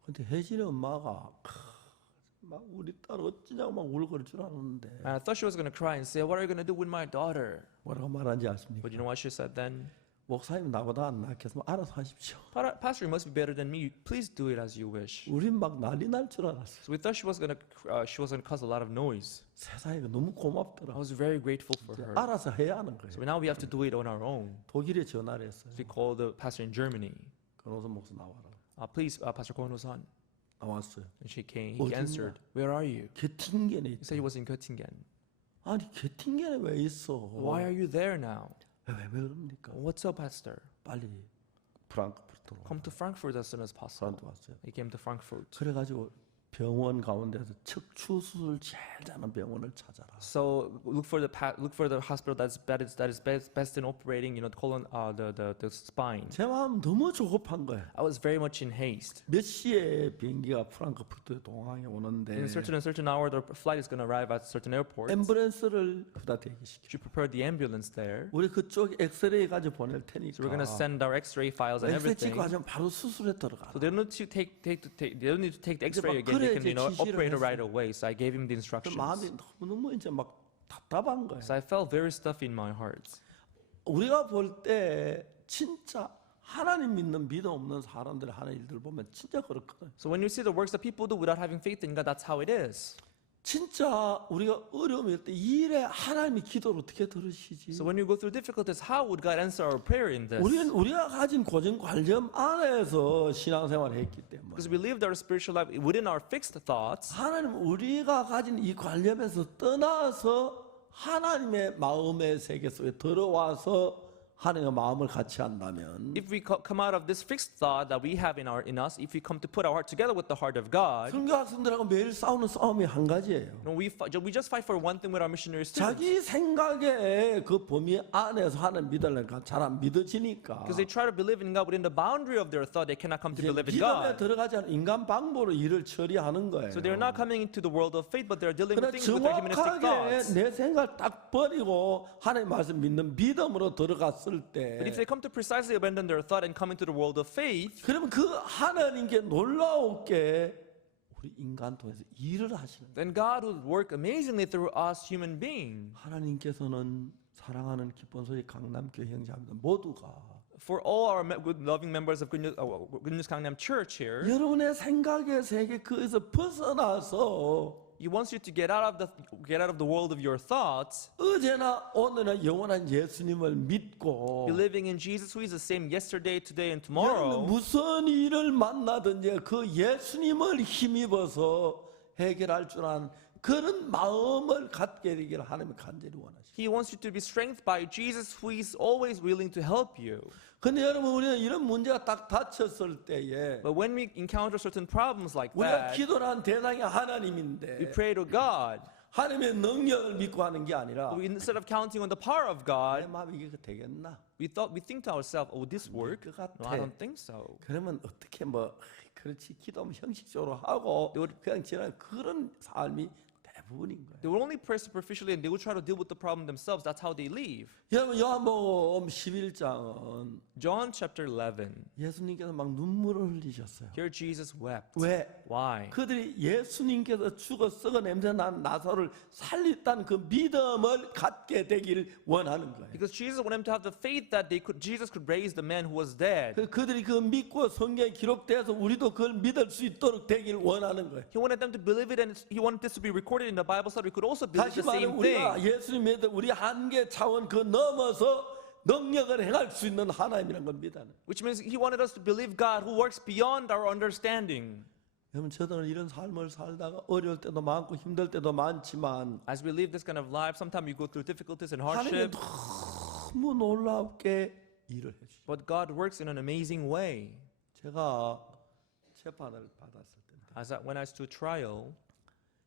근데 혜진이 엄마가 막 우리 딸 어찌냐고 막 울거릴 줄 알았는데 And I thought she was going to cry and say, "What are you going to do with my daughter?" 뭐라고 말한지 아십니까? But you know what she said then? 목사님 나보다 안 낫겠으면 알아서 하십시오. Pastor, you must be better than me. Please do it as you wish. 우린 막 난리 날 줄 알았어. So we thought she was going to cause a lot of noise. 세상에 너무 고맙더라. I was very grateful for her. 알아서 해야 하는 거예요. So now we have to do it on our own. 독일에 전화를 했어요. So we called the pastor in Germany. 변호사 목사 나와라. Please, Pastor Kono-san. 나왔어요. And she came. 어딨냐? He answered, "Where are you?" 게팅겐에 He 있다. said he was in Göttingen. 아니 게팅겐에 왜 있어? Why are you there now? 왜 그럽니까? What's up, Pastor? 빨리 프랑크푸르트로 Come to Frankfurt as soon as possible. 프랑크 왔어요. He came to Frankfurt. 그래가지고 병원 가운데서 척추 수술 제일 잘하는 병원을 찾아라. So look for the hospital that is best in operating, colon the spine. 제 마음 너무 조급한 거예요. I was very much in haste. 몇 시에 비행기가 프랑크푸르트 동항에 오는데 In a certain hour, the flight is going to arrive at certain airport. 앰뷸런스를 그다 대기시켜. You prepared the ambulance there. 우리 그쪽 엑스레이 가지고 보낼 테니까. So we're going to send our X-ray files and 엑스레이 everything. 찍고 하면 바로 수술에 들어가. So they don't need to they don't need to take the X-ray 막 again. They 그래 can 이제 지시를 operate it 했어요. right away. So I gave him the 그 instructions. 마음이 너무 이제 막 답답한 거예요. So I felt very stuffy in my heart. 우리가 볼 때 진짜 하나님 믿는 믿음 없는 사람들의 하는 일들 보면 진짜 그렇거든. So when you see the works that people do without having faith in God, that's how it is. 진짜 우리가 어려움일 때 이 일에 하나님이 기도를 어떻게 들으시지? So when you go through difficulties, how would God answer our prayer in this? 우리가 가진 고정관념 안에서 신앙생활을 했기 때문에 Because we lived our spiritual life within our fixed thoughts. 하나님 우리가 가진 이 관념에서 떠나서 하나님의 마음의 세계 속에 들어와서 하나님의 마음을 같이 한다면 If we come out of this fixed thought that we have in us, if we come to put our heart together with the heart of God, 선교 학생들하고 매일 싸우는 싸움이 한 가지예요. we just fight for one thing with our missionary students. 자기 생각의 그 범위 안에서 하나님 믿으려니까 잘 안 믿어지니까 Because they try to believe in God within the boundary of their thought, they cannot come to believe in 믿음에 God. 들어가지 않은 인간 방법으로 일을 처리하는 거예요. So they're not coming into the world of faith, but they're dealing with 그러나 things with their humanistic 정확하게 thoughts. 내 생각을 딱 버리고 하나님 말씀 믿는 믿음으로 들어갔을 But if 때 they come to precisely abandon their thought and come into the world of faith, 그러면 그 하나님께 놀라웠게 우리 인간 통해서 일을 하시는 거예요. then God will work amazingly through us human beings. 하나님께서는 사랑하는 기쁜 소리 강남교회 형제자매들 모두가 For all our good, loving members of Good News Gangnam Church here, 여러분의 생각의 세계 그에서 벗어나서 He wants you to get out of the world of your thoughts, 어제나 오늘은 영원한 예수님을 믿고 believing in Jesus, who is the same yesterday, today, and 여러분 tomorrow. 무슨 일을 만나든지 그 예수님을 힘입어서 해결할 줄 아는 그런 마음을 갖게 되기를 하나님이 간절히 원하시죠. He wants you to be strengthened by Jesus, who is always willing to help you. 근데 여러분 우리는 이런 문제가 딱 닥쳤을 때에 But when we encounter certain problems like 우리가 that, 기도를 한 대상이 we 하나님인데 pray to God. 하나님의 능력을 믿고 하는 게 아니라 Instead of counting on the power of 내 God, 마음이 이게 되겠나? we think to ourselves, "Oh, would this work?" 것 같아. No, I don't think so. 그러면 어떻게 그렇지 기도하면 형식적으로 하고 그냥 지나는 그런 삶이 대부분인 거예요. They will only pray superficially and they will try to deal with the problem themselves. That's how they live. 여러분 요한복음 11장은 John chapter 11. 예수님께서 막 눈물을 흘리셨어요. Here Jesus wept. 왜? Why? 그들이 예수님께서 죽어 썩어 냄새 난 나사로를 살렸다는 그 믿음을 갖게 되기를 원하는 거예요. Because Jesus wanted them to have the faith that Jesus could raise the man who was dead. 그들이 그 믿고 성경에 기록돼서 우리도 그걸 믿을 수 있도록 되기를 원하는 거예요. He wanted them to believe it, and he wanted this to be recorded in the Bible so that we could also believe 다시 the 말해 same 우리가 thing. 예수님 믿어 우리 한계 차원 그 넘어서 능력을 행할 수 있는 하나님이라는 겁니다. Which means he wanted us to believe God who works beyond our understanding. 여러분 저들은 이런 삶을 살다가 어려울 때도 많고 힘들 때도 많지만 As we live this kind of life, sometimes we go through difficulties and 하나님은 hardship, 너무 놀랍게 일을 해주시죠. but God works in an amazing way. 제가 재판을 받았을 때 When I stood trial,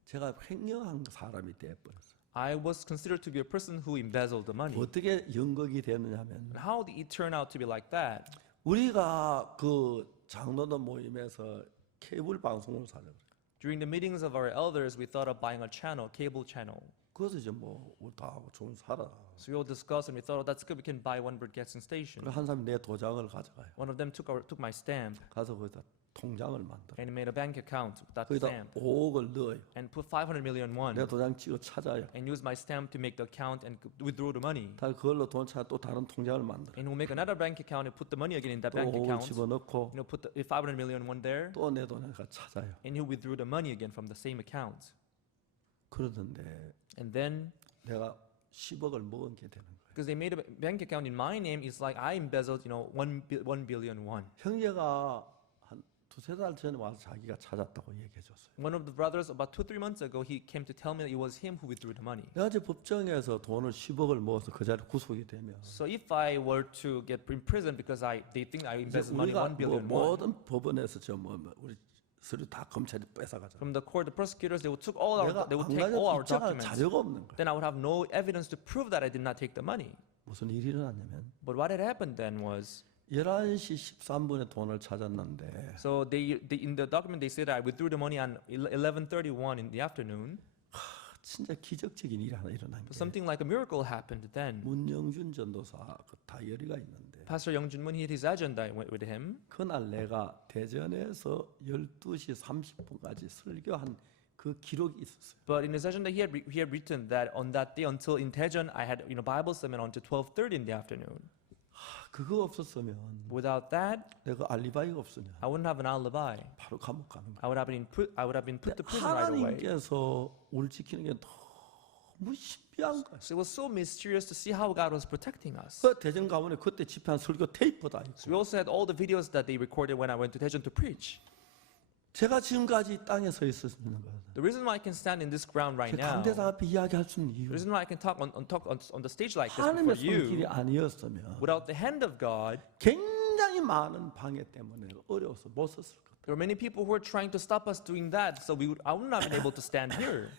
제가 횡령한 사람이 되어버렸어요. I was considered to be a person who embezzled the money. 어떻게 연극이 되느냐면 And how did it turn out to be like that? 우리가 그 장로들 모임에서 케이블 방송을 사려고 그래요. During the meetings of our elders, we thought of buying a channel, cable channel. 그래서 이제 우리 다 하고 좀 살아. So we all discussed and we thought, oh, that's good. We can buy one broadcasting station. 그래서 한 사람이 내 도장을 가져가요. One of them took my stamp 가서 거기다 통장을 만들어. and made a bank account with that 거기다 stamp 5억을 넣어요. and put 500 million won 내 도장 찍어 찾아요. and use my stamp to make the account and withdraw the money. 다 그걸로 돈 찾아 또 다른 통장을 만들어. And we'll make another bank account and put the money again in that 또 bank 5억을 account. 집어넣고 Put the 500 million won there 또 내 돈을 찾아요. and he'll withdraw the money again from the same account. 그러던데 And then, 내가 10억을 먹은 게 되는 거예요. because they made a bank account in my name, it's like I embezzled, 1 billion won. 형제가 한 두세 달 전에 와서 자기가 찾았다고 얘기해 줬어요. One of the brothers, about 2-3 months ago, he came to tell me that it was him who withdrew the money. 내가 이제 법정에서 돈을 10억을 먹어서 그 자리에 구속이 되면 So if I were to get imprisoned because they think I 이제 embezzled money, 우리가 1 billion won, 모든 법원에서 우리 서류 다 검찰이 뺏어가잖아. From the court, the prosecutors, they would take all our 내가 documents. 자료가 없는 거야. Then I would have no evidence to prove that I did not take the money. 무슨 일이 일어났냐면 But what had happened then was, 11시 13분에 돈을 찾았는데 so they in the document they say that I withdrew the money on 11:31 in the afternoon. 진짜 기적적인 일이 하나 일어난 게 But something like a miracle happened then. 문영준 전도사 그 다이어리가 있는데 Pastor Young Junmun, he had his agenda. I went with him. 그날 내가 대전에서 12시 30분까지 설교한 그 기록이 있었어요. But in his agenda, he had written that on that day until in Daejeon, I had Bible sermon until 12:30 in the afternoon. 그거 없었으면 Without that, 내가 알리바이가 없으면 I wouldn't have an alibi. 바로 감옥 가는 거야. I would have been put to prison right away. 하나님께서 우리 지키는 게 너무 신비한 거야. So it was so mysterious to see how God was protecting us. 그 대전 가문에 그때 집회한 설교 테이프다 있고 So we also had all the videos that they recorded when I went to Daejeon to preach. 제가 지금까지 땅에 서 있었는 거예요. The reason why I can stand in this ground right now, 강대상 앞에 이야기할 수 있는 the 이유 reason why I can talk on the stage like this 하나님의 before 손길이 you, 아니었으면 without the hand of God, 굉장히 많은 방해 때문에 어려워서 못 섰을 거다. there were many people who were trying to stop us doing that. So I would not have been able to stand here.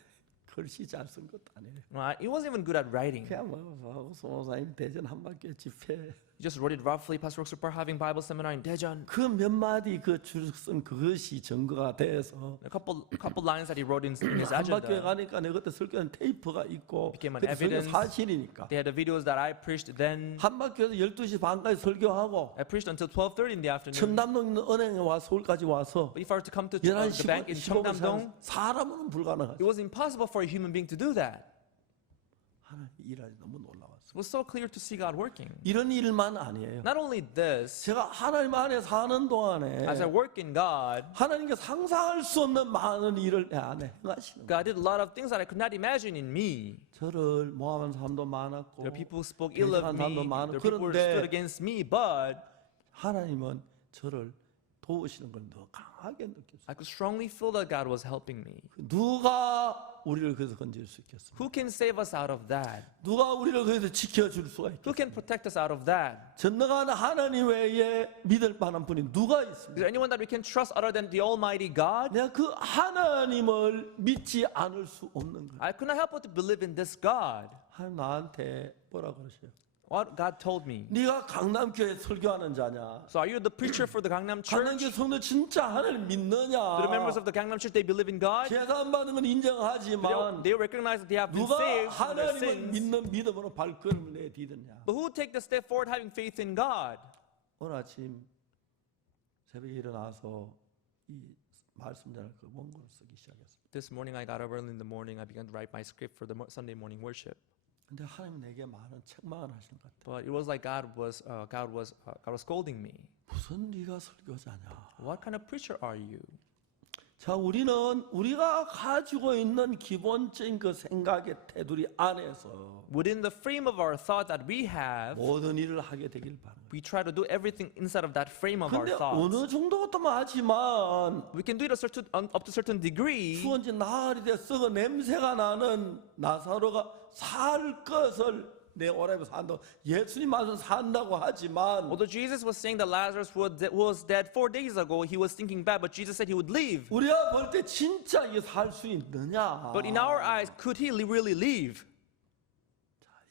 글씨 잘 쓴 것도 아니에요. He wasn't even good at writing. 그냥 뭐 소모사님 대전 한바퀴 집회 He just wrote it roughly. Pastor Roxupar having Bible seminar in Daejeon. 그 몇 마디 그 줄 쓴 그것이 증거가 돼서 A couple lines that he wrote in his 한바퀴에 agenda. 가니까 내 그때 설교는 테이프가 있고 Became an 그때 설교 evidence. 사실이니까 They had the videos that I preached then. 한바퀴에서 12시 반까지 설교하고 I preached until 12:30 in the afternoon. 청담동 있는 은행에 와 서울까지 와서 But if I were to come to 11시 the bank in 15분 Cheongdam-dong, 사람은 불가능하죠. it was impossible for a human being to do that. 하나님 일하지 너무 놀라웠어요. It was so clear to see God working. 이런 일만 아니에요. Not only this, 제가 하나님 안에 사는 동안에 as I work in God, 하나님께 상상할 수 없는 많은 일을 내 안에 행하시는 거예요. God did a lot of things that I could not imagine in me. 저를 모함한 사람도 많았고 There are people who spoke ill of 배신한 me. 사람도 많고 There are people who 그런데 stood against me, but 하나님은 저를 도우시는 걸 더 강하게 느꼈어요. I could strongly feel that God was helping me. 누가 우리를 거기서 건질 수 있겠습니까? Who can save us out of that? 누가 우리를 거기서 지켜줄 수가 Who 있겠습니까? can protect us out of that? 전능한 하나님 외에 믿을 만한 분이 누가 Is 있습니까? there anyone that we can trust other than the Almighty God? 내가 그 하나님을 믿지 않을 수 없는 거예요. I could not help but to believe in this God. 하나님 나한테 뭐라 그러셔요? What God told me. 네가 강남교회 설교하는 자냐? So are you the preacher for the Gangnam Church? 강남교회 성도 진짜 하나님 믿느냐? Do the members of the Gangnam Church, they believe in God? 제사안 받은 건 인정하지만 They recognize that they have been 누가 saved from their 하나님을 sins. 믿는 믿음으로 발걸음을 내디드냐? But who take the step forward having faith in God? 오늘 아침 새벽에 일어나서 이 말씀 전할 그 원고를 쓰기 시작했어요. This morning I got up early in the morning. I began to write my script for the Sunday morning worship. 근데 하나님 내게 많은 책망을 하시는 것 같아요. But it was like God was scolding me. 무슨 네가 설교자냐? What kind of preacher are you? 자, 우리가 가지고 있는 기본적인 그 생각의 테두리 안에서 Within the frame of our thought that we have, 모든 일을 하게 되길 바랍니다. we try to do everything inside of that frame of our 근데 thoughts. 어느 정도부터만 하지만 We can do it up to a certain degree. 수원지 나흘이 돼 썩어 냄새가 나는 나사로가 살 것을 내 오라에 산다고 예수님 와서 산다고 하지만 Although Jesus was saying that Lazarus was dead 4 days ago, he was thinking back, but Jesus said he would leave. 우리가 볼 때 진짜 이게 살 수 있느냐? But in our eyes, could he really leave?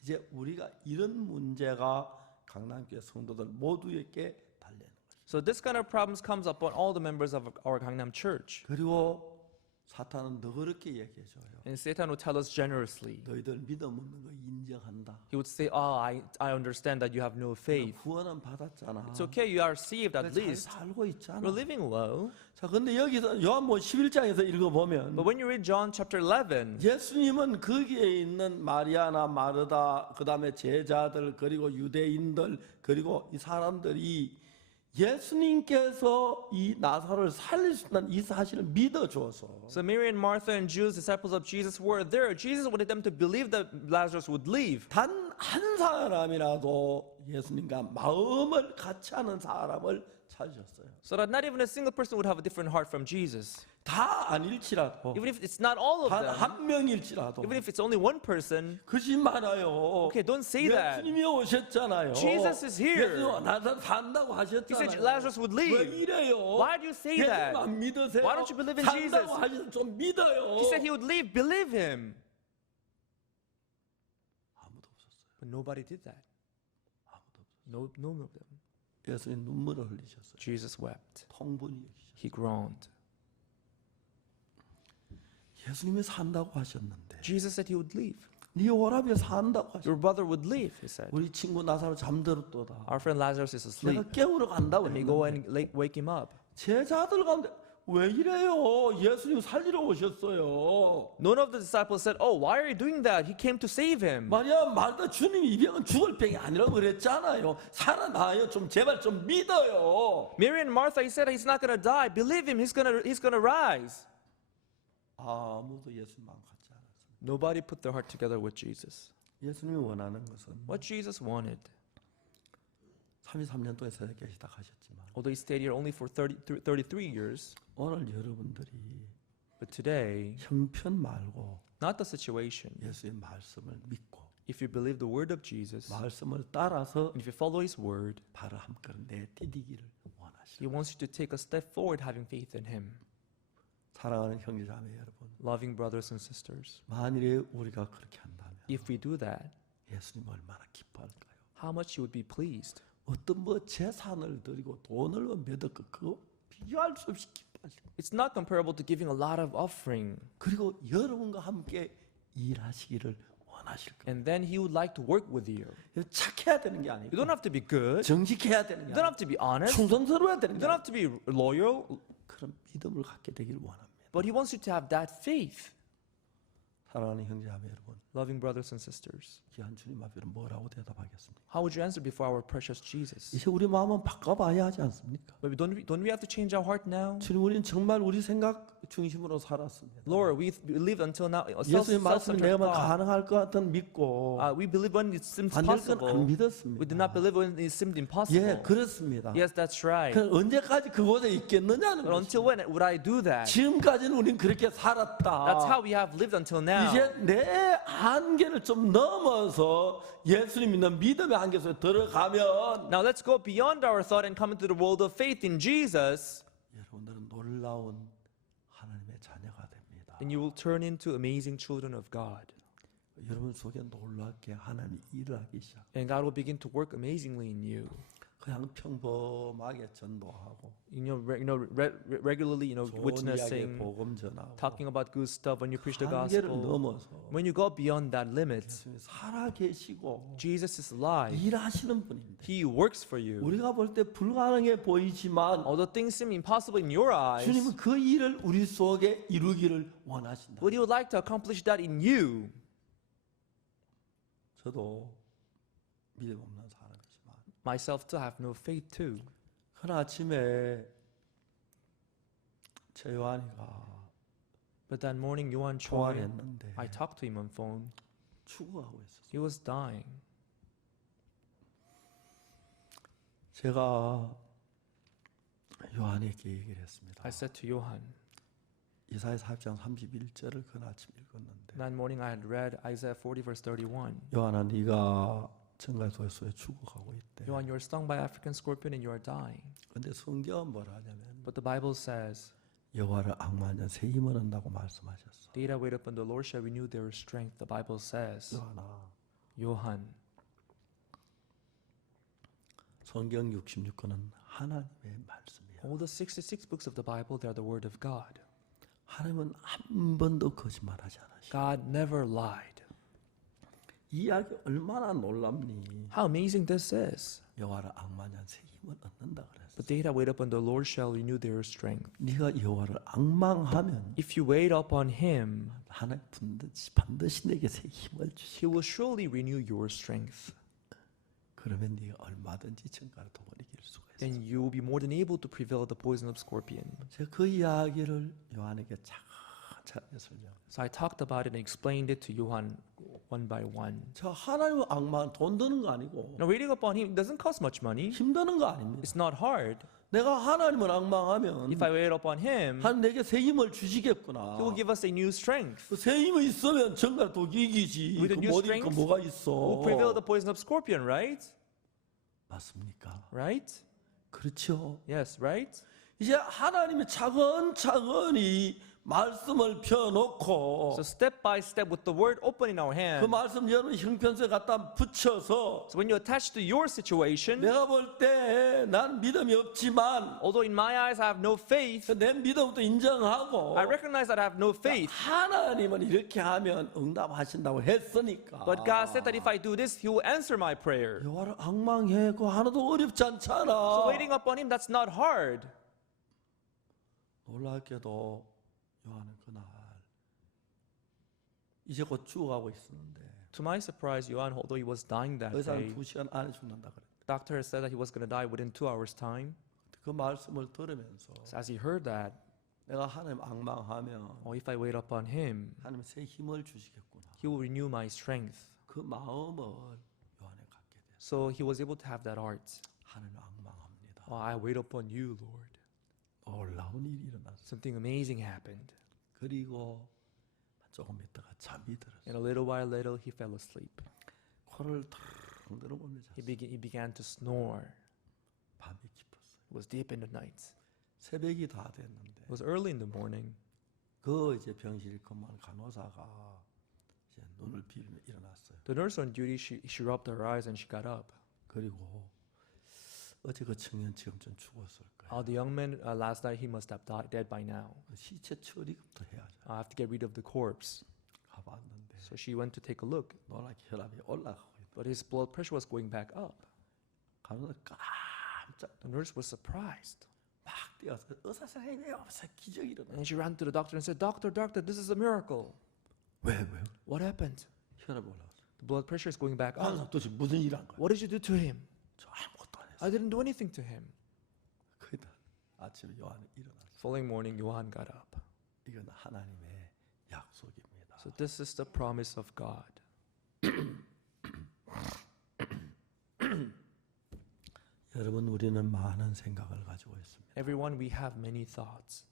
이제 우리가 이런 문제가 강남교회 성도들 모두에게 달리는 거죠. So this kind of problems comes upon all the members of our Gangnam Church. 그리고 사탄은 더 그렇게 얘기해줘요. And Satan would tell us generously. 너희들 믿음 없는 거 인정한다. He would say, "Oh, I understand that you have no faith. 구원은 받았잖아. It's okay, you are saved at 잘 least. 살고 있잖아. You're living well." 자, 근데 여기서 요한복음 11장에서 읽어보면 But when you read John chapter 11, 예수님은 거기에 있는 마리아나 마르다, 그 다음에 제자들, 그리고 유대인들, 그리고 이 사람들이 예수님께서 이 나사로를 살릴 수 있다는 이 사실을 믿어줘서 so Mary and Martha and Jews, disciples of Jesus, were there. Jesus wanted them to believe that Lazarus would leave. 단 한 사람이라도 예수님과 마음을 같이 하는 사람을 찾으셨어요. so that not even a single person would have a different heart from Jesus. 다 아닐지라도 Even if it's not all of 단 them, 한 명일지라도 even if it's only one person, 그러지 말아요. okay, don't say that. 예수님이 오셨잖아요. Jesus is here. 예수님 나사 산다고 He said 하셨잖아요. Lazarus would 왜 leave. 이래요? Why do you say that? 예수님 안 믿으세요? Why don't you believe in 산다고 Jesus? 하셔서 좀 믿어요. He said he would leave. Believe him. 아무도 없었어요. But nobody did that. 아무도 없었어요. None of them. 예수님 눈물을 흘리셨어요. Jesus wept. 통분이 여기셨어요. He groaned. 예수님이 산다고 하셨는데 Jesus said he would leave. 네 오라비에 산다고 하셨어요. Your brother would leave, he said. 우리 친구 나사로 잠들었도다. Our friend Lazarus is asleep. 내가 깨우러 간다고 Let me go 했는데 and wake him up. 제자들 가운데 왜 이래요? 예수님 살리러 오셨어요. None of the disciples said, oh, why are you doing that? He came to save him. 말이야 말다 주님이 이 병은 죽을 병이 아니라고 그랬잖아요. 살아나요. 좀 제발 좀 믿어요. Mary and Martha, he said he's not going to die. Believe him. He's gonna rise. 아무도 예수님만 같지 않았어요. Nobody put their heart together with Jesus. 예수님이 원하는 것은 What Jesus wanted, 33년 동안 세상에 계시다 가셨지만 although he stayed here only for 33 years, 오늘 여러분들이 but today, 형편 말고 not the situation. 예수의 말씀을 믿고 If you believe the word of Jesus, 말씀을 따라서 and if you follow his word, 바로 한 걸음 내디디기를 원하시고 he wants you to take a step forward having faith in him. 사랑하는 형제자매 여러분, Loving brothers and sisters. 만일에 우리가 그렇게 한다면 If we do that, 예수님 얼마나 기뻐할까요? how much you would be pleased. 어떤 뭐 재산을 드리고 돈을 몇 억 그거 비교할 수 없이 기뻐하시고 It's not comparable to giving a lot of offering. 그리고 여러분과 함께 일하시기를 원하실 거예요. And then he would like to work with you. 착해야 되는 게 아니고 You don't have to be good. 정직해야 되는 게 You don't 아니고 have to be honest. 충성스러워야 되는 You 게 don't 아니고 have to be loyal. 그런 믿음을 갖게 되길 원합니다. But he wants you to have that faith. 사랑하는 형제자매 여러분, Loving brothers and sisters. 귀한 주님 앞에 뭐라고 대답하겠습니까? How would you answer before our precious Jesus? 이제 우리 마음은 바꿔봐야 하지 않습니까? But don't we have to change our heart now? 주님, 우리는 정말 우리 생각 중심으로 살았습니다. Lord, we lived until now a 예수의 말씀이 self-centered 내가 thought. 가능할 것 같은 믿고 We believe when it seems 안 될 건 안 possible. 믿었습니다. We did not believe when it seemed 예, impossible. 그렇습니다. Yes, that's right. 그 언제까지 그곳에 있겠느냐는 But until 것입니다. when would I do that? 지금까지는 우린 그렇게 살았다. That's how we have lived until now. 이제 내 한계를 좀 넘어서 예수님 믿는 믿음의 한계 속에 들어가면 Now let's go beyond our thought and come into the world of faith in Jesus, 여러분들은 놀라운 하나님의 자녀가 됩니다. and you will turn into amazing children of God. 여러분 속에 놀랍게 하나님이 일을 하기 시작. And God will begin to work amazingly in you. 그냥 평범하게 전도하고 Regularly, 좋은 이야기 witnessing, 복음 전하고 talking about good stuff when you preach the 한계를 gospel. 넘어서 When you go beyond that limit, 예수님이 살아 계시고 Jesus is alive. 일하시는 분인데 He works for you. 우리가 볼 때 불가능해 보이지만 Although things seem impossible in your eyes, 주님은 그 일을 우리 속에 이루기를 원하신다. but He would like to accomplish that in you. 저도 믿음 없는 사람이지만 Myself to have no faith too. 그날 아침에 최요한이가 But that morning, Yuan Choi, 통화했는데 I talked to him on phone. 추구하고 있었어요. He was dying. 제가 요한에게 얘기를 했습니다. I said to Johan, 이사야 4장 31절을 그날 아침 읽었는데 that morning I had read Isaiah 40 verse 31. 요한아 네가 정갈 소에 죽어가고 있대. Johan, you're stung by African scorpion and you are dying. 근데 성경은 뭐라 하냐면 But the Bible says, 여호와를 앙마하면 새 힘을 얻는다고 말씀하셨어. they that wait upon the Lord shall renew their strength. The Bible says, 요한아 Johan, 성경 66권은 하나님의 말씀이야. all the 66 books of the Bible, they are the word of God. 하나님은 한 번도 거짓말하지 않으시고 God never lied. 이 이야기 얼마나 놀랍니? How amazing this is. 여호와를 앙마하면 새 힘을 얻는다 그랬어. But they that wait upon the Lord shall renew their strength. 네가 여호와를 앙망하면 If you wait upon Him, 하나님 반드시 내게 새 힘을 주시. He will surely renew your strength. 그러면 네가 얼마든지 천가를 도모를 이길 수가 있어. Then you will be more than able to prevail the poison of scorpion. 제가 그 이야기를 요한에게 차근차근 설명. So I talked about it and explained it to Johan one by one. 저 하나님의 앙망 돈 드는 거 아니고 Now waiting upon Him doesn't cost much money. 힘드는 거 아닙니다. It's not hard. 내가 하나님을 앙망하면 If I wait upon Him, 하나님 내게 새 힘을 주시겠구나. He will give us a new strength. 그 새 힘이 있으면 정말 독이 이기지. With a new 그 못 이길 거 strength, 뭐가 We'll 있어? prevail the poison of scorpion, right? 맞습니까? Right? 그렇죠. Yes, right? 이제 하나님이 차근차근히 말씀을 펴놓고 So step by step with the word open in our 그 hand. 말씀 여러분 형편서에 갖다 붙여서 So when you attach to your situation, 내가 볼 때 난 믿음이 없지만 although in my eyes I have no faith, 내 믿음도 인정하고 I recognize that I have no faith. 하나님은 이렇게 하면 응답하신다고 했으니까 But God said that if I do this, He will answer my prayer. 여호와를 앙망해 그 하나도 어렵지 않잖아. So waiting upon Him, that's not hard. 놀랍게도 요한은 그날 이제 곧 죽어가고 있었는데 To my surprise, Johan, although he was dying that 의사는 day, 2시간 안에 죽는다 그랬대. doctor said that he was going to die within 2 hours' time. 그 말씀을 들으면서 So as he heard that, 내가 하나님 앙망하면 oh, if I wait upon Him, 하나님 새 힘을 주시겠구나. He will renew my strength. 그 마음을 요한에 갖게 됐어. So he was able to have that heart. 하나님 앙망합니다. Oh, I wait upon You, Lord. 놀라운 일이 일어났어. Something amazing happened. 그리고 조금 있다가 잠이 들었어. And a little while later, he fell asleep. 코를 텅 들어보면서 He began to snore. 밤이 깊었어요. It was deep in the night. 새벽이 다 됐는데 It was early in the morning. 그 이제 병실에 근무한 간호사가 이제 눈을 비비며 일어났어요. The nurse on duty, she rubbed her eyes and she got up. 그리고 어제 그 청년 지금쯤 죽었을 거예요. The young man, last night, he must have died, dead by now. 시체 처리부터 해야죠. I have to get rid of the corpse. 가봤는데 So she went to take a look. 놀랍게 혈압이 올라가고 있다. But his blood pressure was going back up. 간호사 깜짝 The nurse was surprised. 막 뛰어서 의사 선생님이 없어 기적이 일어나. And she ran to the doctor and said, Doctor, this is a miracle. 왜? What happened? 혈압이 올라갔어. The blood pressure is going back up. 간호사 도대체 무슨 일 한 거야? What did you do to him? 저 아무것도 안 했어. I didn't do anything to him. 그다 아침에 요한이 일어났어. Following morning, Johan got up. 이건 하나님의 약속입니다. So this is the promise of God. 여러분 우리는 많은 생각을 가지고 있습니다. Everyone, we have many thoughts.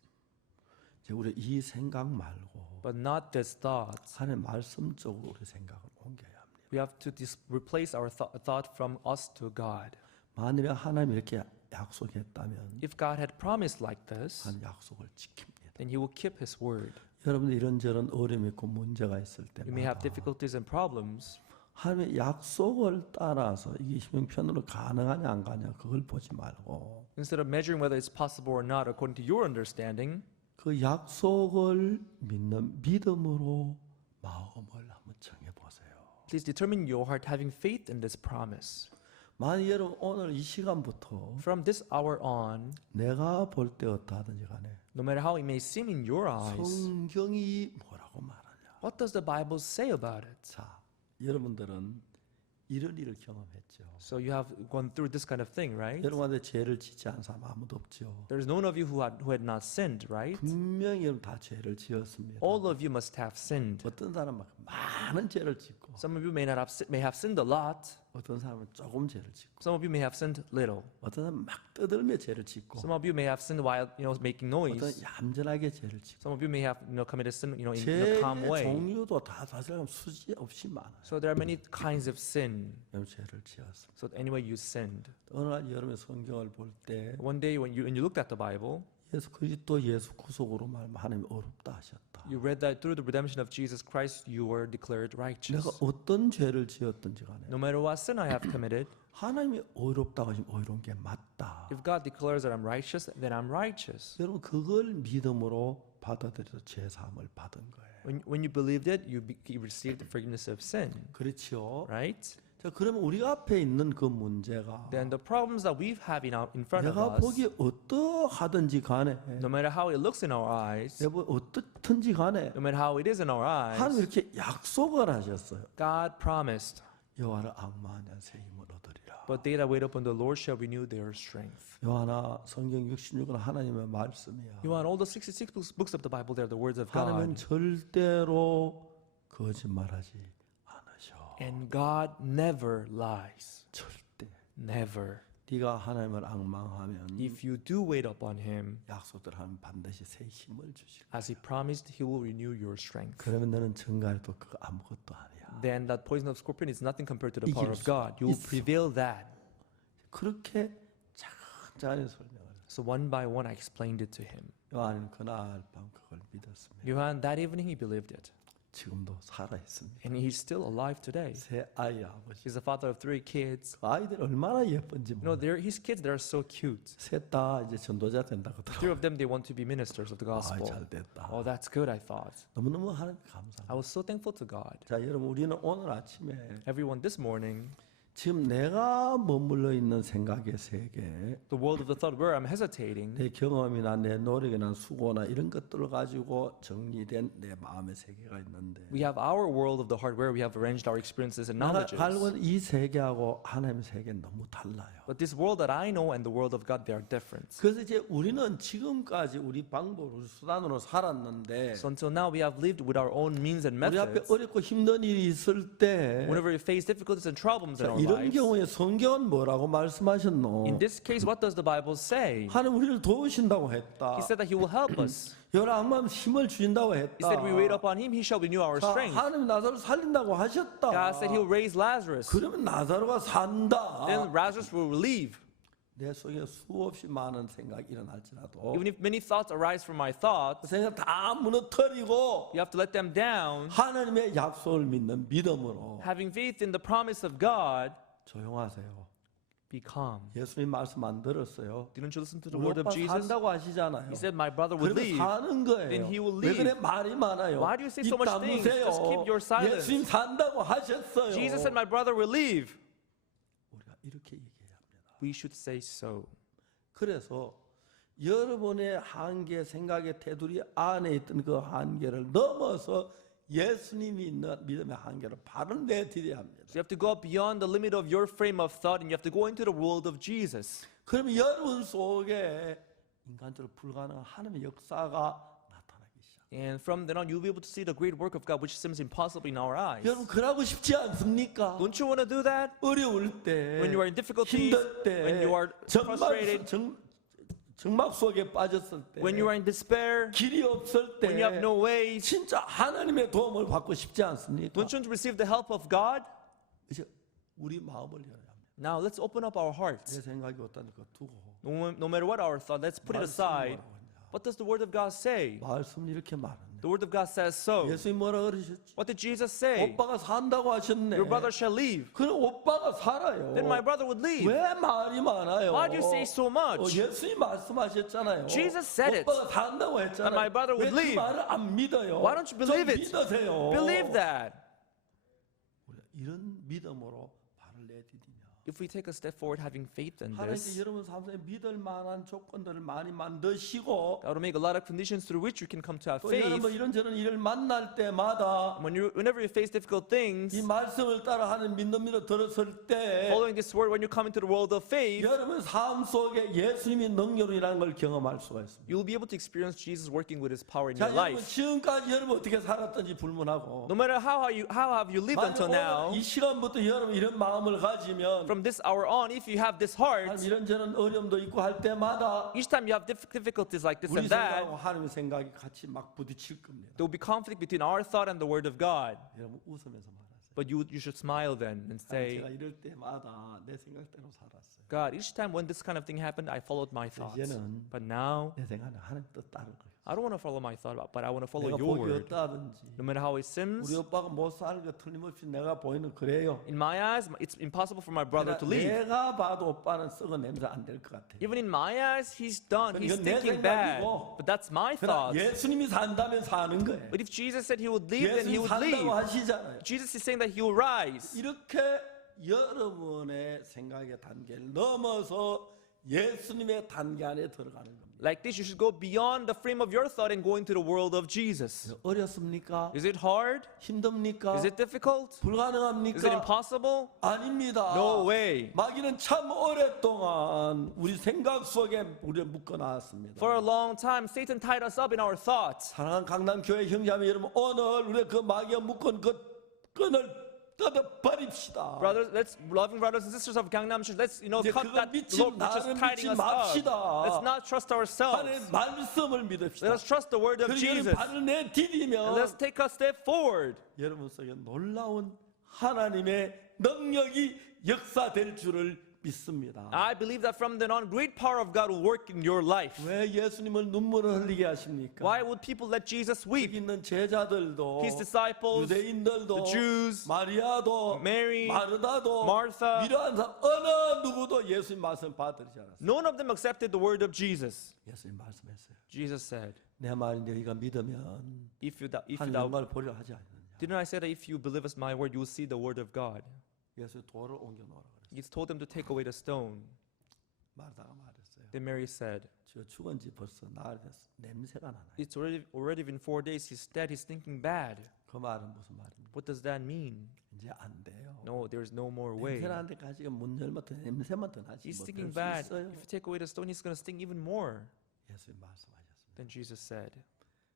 이제 우리 이 생각 말고 But not these thoughts. 하나님 말씀 쪽으로 우리 생각을 옮겨야 합니다. We have to replace our thought from us to God. 만일에 하나님이 이렇게 약속했다면 If God had promised like this, 하나님 약속을 지킵니다. then He will keep His word. 여러분들 이런저런 어려움이 있고 문제가 있을 We may have 때마다 difficulties and problems. 하나님의 약속을 따라서 이게 형편으로 가능하냐 안 가냐 그걸 보지 말고 Instead of measuring whether it's possible or not according to your understanding, 그 약속을 믿는 믿음으로 마음을 한번 정해 보세요. please determine your heart having faith in this promise. 만약 여러분 오늘 이 시간부터 From this hour on, 내가 볼 때 어떠하든지 간에 no matter how it may seem in your eyes, 성경이 뭐라고 말하냐. what does the Bible say about it? 자, 여러분들은 이런 일을 경험했죠. So you have gone through this kind of thing, right? 여러분한테 죄를 짓지 않은 사람 아무도 없죠. There's none of you who had not sinned, right? 분명히 여러분 다 죄를 지었습니다. All of you must have sinned. 어떤 사람은 막 많은 죄를 짓고 Some of you may have sinned a lot. 어떤 사람은 조금 죄를 짓고 Some of you may have sinned little. 어떤 사람은 막 떠들며 죄를 짓고 Some of you may have sinned while making 어떤 noise. 얌전하게 죄를 짓고 Some of you may have committed sin in a 죄의 calm way. 종류도 다 사실 수지 없이 많아요. So there are many kinds of sin. 여러분 죄를 지었습니다. So anyway, you sinned. 어느 날 여러분의 성경을 볼 때 One day when you looked at the Bible, 예수 그리스도 예수 구속으로 말하면 하나님이 어렵다 하셨다. you read that through the redemption of Jesus Christ, you were declared righteous. 내가 어떤 죄를 지었든지 간에 No matter what sin I have committed, 하나님이 어렵다고 하시면 어려운 게 맞다. if God declares that I'm righteous, then I'm righteous. 여러분 그걸 믿음으로 받아들여서 죄 사함을 받은 거예요. When you believed it, you received the forgiveness of sin, 그렇죠. right? 자, 그러면 우리 앞에 있는 그 문제가 Then the problems that we have in front of 내가 us, 보기 어떠하든지 간에 no matter how it looks in our eyes, 내가 보기 어떻든지 간에 no matter how it is in our 하나님 eyes, 이렇게 약속을 하셨어요. God promised, 여호와를 앙망하는 새 힘을 얻으리라. but they that wait upon the Lord shall renew their strength. 요한아 성경 66은 하나님의 말씀이야. You want all the 66 books of the Bible, they're the words of 하나님은 God. 절대로 거짓말하지 않으셔. And God never lies. 절대. Never. 네가 하나님을 앙망하면 If you do wait upon him, 약속들 하면 반드시 새 힘을 주실 거야. as he promised, he will renew your strength. 그러면 너는 정갈도 그거 아무것도 아니야. Then that poison of scorpion is nothing compared to the power 이길 of God. You will 있어. prevail that. 그렇게 천천히 설명을. So one by one, I explained it to him. 요한은 그날 밤 그걸 믿었습니다. Johann, that evening, he believed it. 지금도 살아 있습니다. And he's still alive today. 새 아이 아버지. He's the father of 3 kids. 그 아이들 얼마나 예쁜지 You know, 몰라. his kids, they're so cute. 셋 다 이제 전도자 된다고 3 of them, they want to be ministers of the gospel. 잘 됐다. Oh, that's good, I thought. 너무너무 하나님 I 감사합니다. was so thankful to God. 자, 여러분 우리는 오늘 아침에 Everyone, this morning, 지금 내가 머물러 있는 생각의 세계, the world of the thought where I'm hesitating, 내 경험이나 내 노력이나 수고나 이런 것들을 가지고 정리된 내 마음의 세계가 있는데 we have our world of the heart where we have arranged our experiences and 내가 knowledges. 알고 있는 이 세계하고 하나님의 세계는 너무 달라요. But this world that I know and the world of God, they are different. 그래서 이제 우리는 지금까지 우리 방법으로 우리 수단으로 살았는데 So until now, we have lived with our own means and 우리 앞에 methods. 어렵고 힘든 일이 있을 때 Whenever we face difficulties and problems in our 이런 lives, 경우에 성경은 뭐라고 말씀하셨노? in this case, what does the Bible say? 하나님 우리를 도우신다고 했다. He said that He will help us. 여러 악마는 힘을 주신다고 He 했다. said, we wait upon Him, He shall renew our 자, strength. 하나님 나사로 살린다고 하셨다. God said He'll raise Lazarus. 그러면 나사로가 산다. Then Lazarus will leave. 내 속에 수없이 많은 생각이 일어날지라도 Even if many thoughts arise from my thoughts, 그 생각 다 무너뜨리고 you have to let them down. 하나님의 약속을 믿는 믿음으로 Having faith in the promise of God, 조용하세요. be calm. 예수님 말씀 안 들었어요. Didn't you listen to the 우리 word of 오빠 Jesus? 산다고 하시잖아요. He said, my brother would 그러면 leave. 사는 거예요. Then he will 왜 leave. 그래 말이 많아요? Why do you say so 입 much things? 다무세요. Just keep your silence. 예수님 산다고 하셨어요. Jesus said, my brother will leave. 우리가 이렇게 얘기해야 합니다. We should say so. 그래서 여러분의 한계, 생각의 테두리 안에 있던 그 한계를 넘어서 예수님이 있는 믿음의 한계를 바로 내드려야 합니다. So you have to go beyond the limit of your frame of thought and you have to go into the world of Jesus. 그러면 여러분 속에 인간적으로 불가능한 하나님의 역사가 나타나기 시작합니다. And from then on, you'll be able to see the great work of God, which seems impossible in our eyes. 여러분 그러고 싶지 않습니까? Don't you want to do that? 어려울 때, When you are in difficulties, 힘들 때, when you are frustrated, 정막 속에 빠졌을 때, when you are in despair, 길이 없을 때, when you have no ways, 진짜 하나님의 도움을 받고 싶지 않습니까? don't you want to receive the help of God? 이제 우리 마음을 열어야 합니다. Now let's open up our hearts. 내 생각이 어떠니까 두고 No matter what our thought, let's put it aside. What does the Word of God say? 말씀 이렇게 말하네. The Word of God says so. 예수님 뭐라 그러셨지? What did Jesus say? 오빠가 산다고 하셨네. Your brother shall leave. 그럼 오빠가 살아요. Then my brother would leave. 왜 말이 많아요? Why do you say so much? 예수님 말씀하셨잖아요. Jesus said it. 오빠가 산다고 했잖아요. And my brother would 왜 leave. 그 말을 안 믿어요? Why don't you believe 좀 it? 믿으세요. Believe that. 우리가 이런 믿음으로 발을 내디디면 If we take a step forward having faith in 하나님께 this, 여러분 삶에 믿을 만한 조건들을 많이 만드시고 God will make a lot of conditions through which you can come to have 또 faith. 여러분 이런저런 일을 만날 때마다 Whenever you face difficult things, 이 말씀을 따라 하는 믿음으로 들었을 때 following this word, when you come into the world of faith, 여러분 삶 속에 예수님이 능력으로 일하는 걸 경험할 수가 있습니다. you'll be able to experience Jesus working with His power in 자, your 여러분 life. 지금까지 여러분 어떻게 살았던지 불문하고 No matter how have you lived 만약 until now, 오늘 이 시간부터 여러분 이런 마음을 가지면 from this hour on, if you have this 한 heart, 이런저런 어려움도 있고 할 때마다 each time you have difficulties like this 우리 and that, 생각하고 하나님의 생각이 같이 막 부딪힐 겁니다. there will be conflict between our thought and the word of God. 여러분 웃으면서 말하세요. But you should smile then and say, 제가 이럴 때마다 내 생각대로 살았어요. God, each time when this kind of thing happened, I followed my thoughts. 이제는 But now, 내 생각은 하나님 뜻 따를 거예요. I don't want to follow my thought, but I want to follow 내가 your 복이 word. 없다든지 No matter how it seems, 우리 오빠가 못 사는 거 틀림없이 내가 보이는 그래요. in my eyes, it's impossible for my brother to leave. 내가 봐도 오빠는 썩은 냄새 안 될 것 같아요. Even in my eyes, he's done. He's 이건 내 thinking bad. 생각이고. But that's my 그러나 thoughts. 예수님이 산다면 사는 거예요. But if Jesus said he would leave, then he 예수님 would leave. 산다고 하시잖아요. Jesus is saying that he will rise. 이렇게 여러분의 생각의 단계를 넘어서 예수님의 단계 안에 들어가는 겁니다. Like this, you should go beyond the frame of your thought and go into the world of Jesus. 어렵습니까? Is it hard? 힘듭니까? Is it difficult? Is it 불가능합니까? impossible? 아닙니다. No way. 마귀는 참 오랫동안 우리 생각 속에 우리를 묶어놨습니다. For a long time, Satan tied us up in our thoughts. 사랑하는 강남교회 형제자매 여러분, 오늘 우리가 그 마귀가 묶은 그 끈을 끊어버립시다. Brothers, let's loving brothers and sisters of Gangnam Street. Let's 이제 cut 그걸 that 믿지 rope which is 나를 tying 믿지 us up. 맙시다. Let's not trust ourselves. 하나님의 말씀을 Let 믿읍시다. us trust the word of 그리고 Jesus. 발을 And 내디디면 let's take a step forward. 여러분 속에 놀라운 하나님의 능력이 역사될 줄을 믿습니다. I believe that from then on, great power of God will work in your life. 왜 예수님을 눈물을 흘리게 하십니까? Why would people let Jesus 여기 weep? 있는 제자들도 His disciples, 유대인들도 the Jews, 마리아도 Mary, 마르다도 Martha, 이러한 사람 어느 누구도 예수님 말씀 받들지 않았어요. none of them accepted the word of Jesus. 예수님 말씀했어요. Jesus said, 내 말을 너희가 믿으면 if you 한 doubt, 영광을 보려 하지 않느냐. didn't I say that if you believe us my word, you will see the word of God? 예수 돌을 옮겨 놓으라 그랬어요. He told them to take away the stone. 마르다가 말했어요. Then Mary said, 저 죽은 지 벌써 나흘 됐어. 냄새가 나네. it's already been 4 days. He's dead. He's thinking bad. 그 말은 무슨 말입니까? What does that mean? 이제 안 돼요. No, there's no more way. 냄새 나는데 가지고 문 열면 더 냄새만 더 나지. He's 뭐 thinking 수 bad. 있어요. If you take away the stone, he's going to stink even more. 예수님 말씀하셨습니다. Then Jesus said,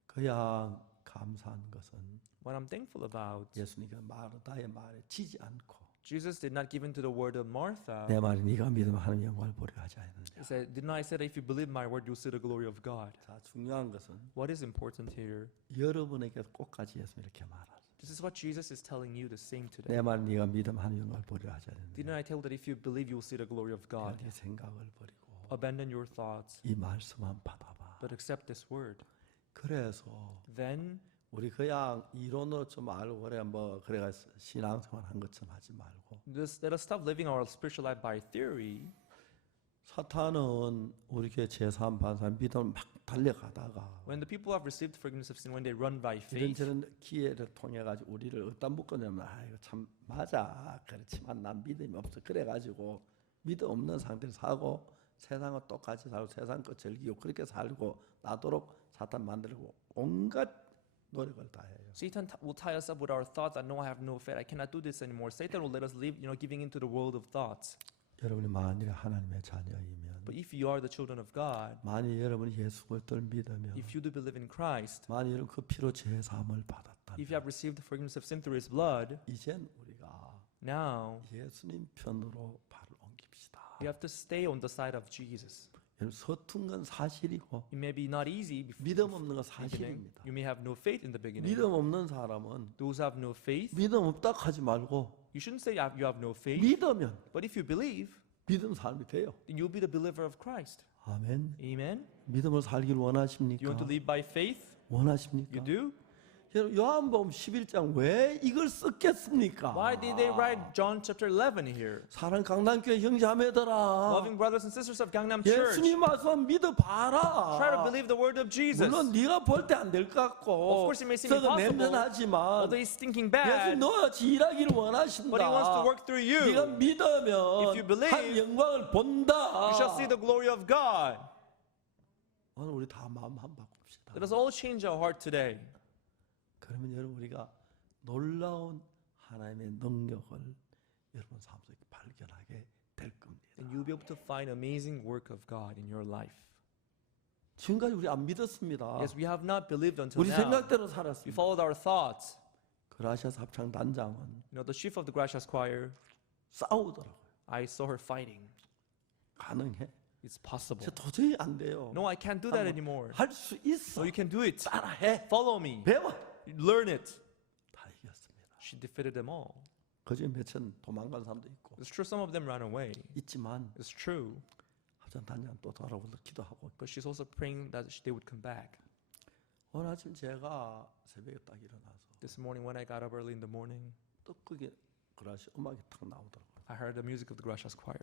그야 감사한 것은 what I'm thankful about, 예수님이 마르다의 말에 지지 않고 Jesus did not give in to the word of Martha. 내 말이 네가 믿으면 하나님 영광을 보려 하지 않느냐. He said, didn't I say that if you believe my word, you'll see the glory of God? 자, 중요한 것은 What is important here? 여러분에게 꼭까지 예수님 이렇게 말하라. This is what Jesus is telling you the same today. 내 말을 네가 믿으면 하나님 영광을 보려 하지 않느냐. Didn't I tell that if you believe, you'll see the glory of God? 네 생각을 버리고 Abandon your thoughts, 이 말씀만 받아봐. but accept this word. 그래서 Then 우리 그냥 이론으로 좀 알고 그래 뭐 그래가 신앙생활 한 것처럼 하지 말고 let us stop living our spiritual life by theory. 사탄은 우리 교회 제3 반사 믿음 막 달려가다가 When the people have received forgiveness of sin, when they run by 이런 faith, 저런 기회를 통해 가지고 우리를 어디다 묶었냐면 아 이거 참 맞아 그렇지만 난 믿음이 없어 그래 가지고 믿음 없는 상태를 사고 세상과 똑같이 살고 세상 거 즐기고 그렇게 살고 나도록 사탄 만들고 온갖 노력을 다해요. Satan will tie us up with our thoughts. I know I have no faith. I cannot do this anymore. Satan will let us live, giving into the world of thoughts. 여러분이 만일 하나님의 자녀이면 But if you are the children of God, 만일 여러분이 예수 그리스도를 믿으면 if you do believe in Christ, 만일 여러분 그 피로 제사함을 받았다면 if you have received the forgiveness of sin through His blood, 이젠 우리가 now 예수님 편으로 발을 옮깁시다. you have to stay on the side of Jesus. 여러분 서툰 건 사실이고 It may be not easy before 믿음 없는 건 beginning. 사실입니다. You may have no faith in the beginning. 믿음 없는 사람은 Those who have no faith, 믿음 없다 하지 말고 you shouldn't say you have no faith. 믿으면 But if you believe, 믿음 삶이 돼요. then you'll be the believer of Christ. 아멘. Amen. 믿음을 살기를 You 원하십니까? want to live by faith? 원하십니까? You do? 여러분 요한복음 11장 왜 이걸 썼겠습니까? Why did they write John chapter 11 here? 사랑 강남교회 형제자매들아 Loving brothers and sisters of Gangnam Church, 예수님 말씀 믿어봐라. try to believe the word of Jesus. 물론 네가 볼 때 안 될 것 같고 Of course it may seem 썩은 impossible, 냄새나지만 although he's thinking 예수 bad, 너같이 일하기를 원하신다. but he wants to work through 네가 you. 믿으면 If you believe, 한 영광을 본다. You shall see the glory of God. 오늘 우리 다 마음 한 바꿉시다. Let us all change our heart today. 그러면 여러분 우리가 놀라운 하나님의 능력을 여러분 삶 속에 발견하게 될 겁니다. And you'll be able to find amazing work of God in your life. 지금까지 우리 안 믿었습니다. Yes, we have not believed until 우리 now. 생각대로 We 살았습니다. followed our thoughts. 그라시아스 합창 단장은 The chief of the Gracias choir, 싸우더라고요. I saw her fighting. 가능해? It's possible. 저 도저히 안 돼요. No, I can't do that anymore. 할 수 있어. No, you can do it. 따라해. Follow me. 배워. Learn it. 다 이겼습니다. She defeated them all. 그중에 몇천 도망간 사람도 있고 It's true, some of them ran away. 있지만 It's true. 합창 단장 또 돌아오려 기도하고 But she's also praying that they would come back. 오늘 아침 제가 새벽에 딱 일어나서 This morning when I got up early in the morning, 또 그게 그라시 음악이 탁 나오더라고요. I heard the music of the Gracias choir.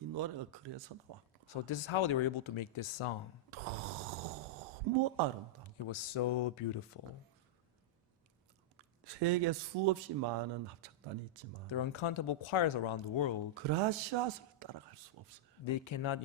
이 노래가 그래서 나와. So this is how they were able to make this song. 너무 아름다워. It was so beautiful. 세계 수없이 많은 합창단이 있지만 There are uncountable choirs around the world. 그라시아스를 따라갈 수 없어요. They cannot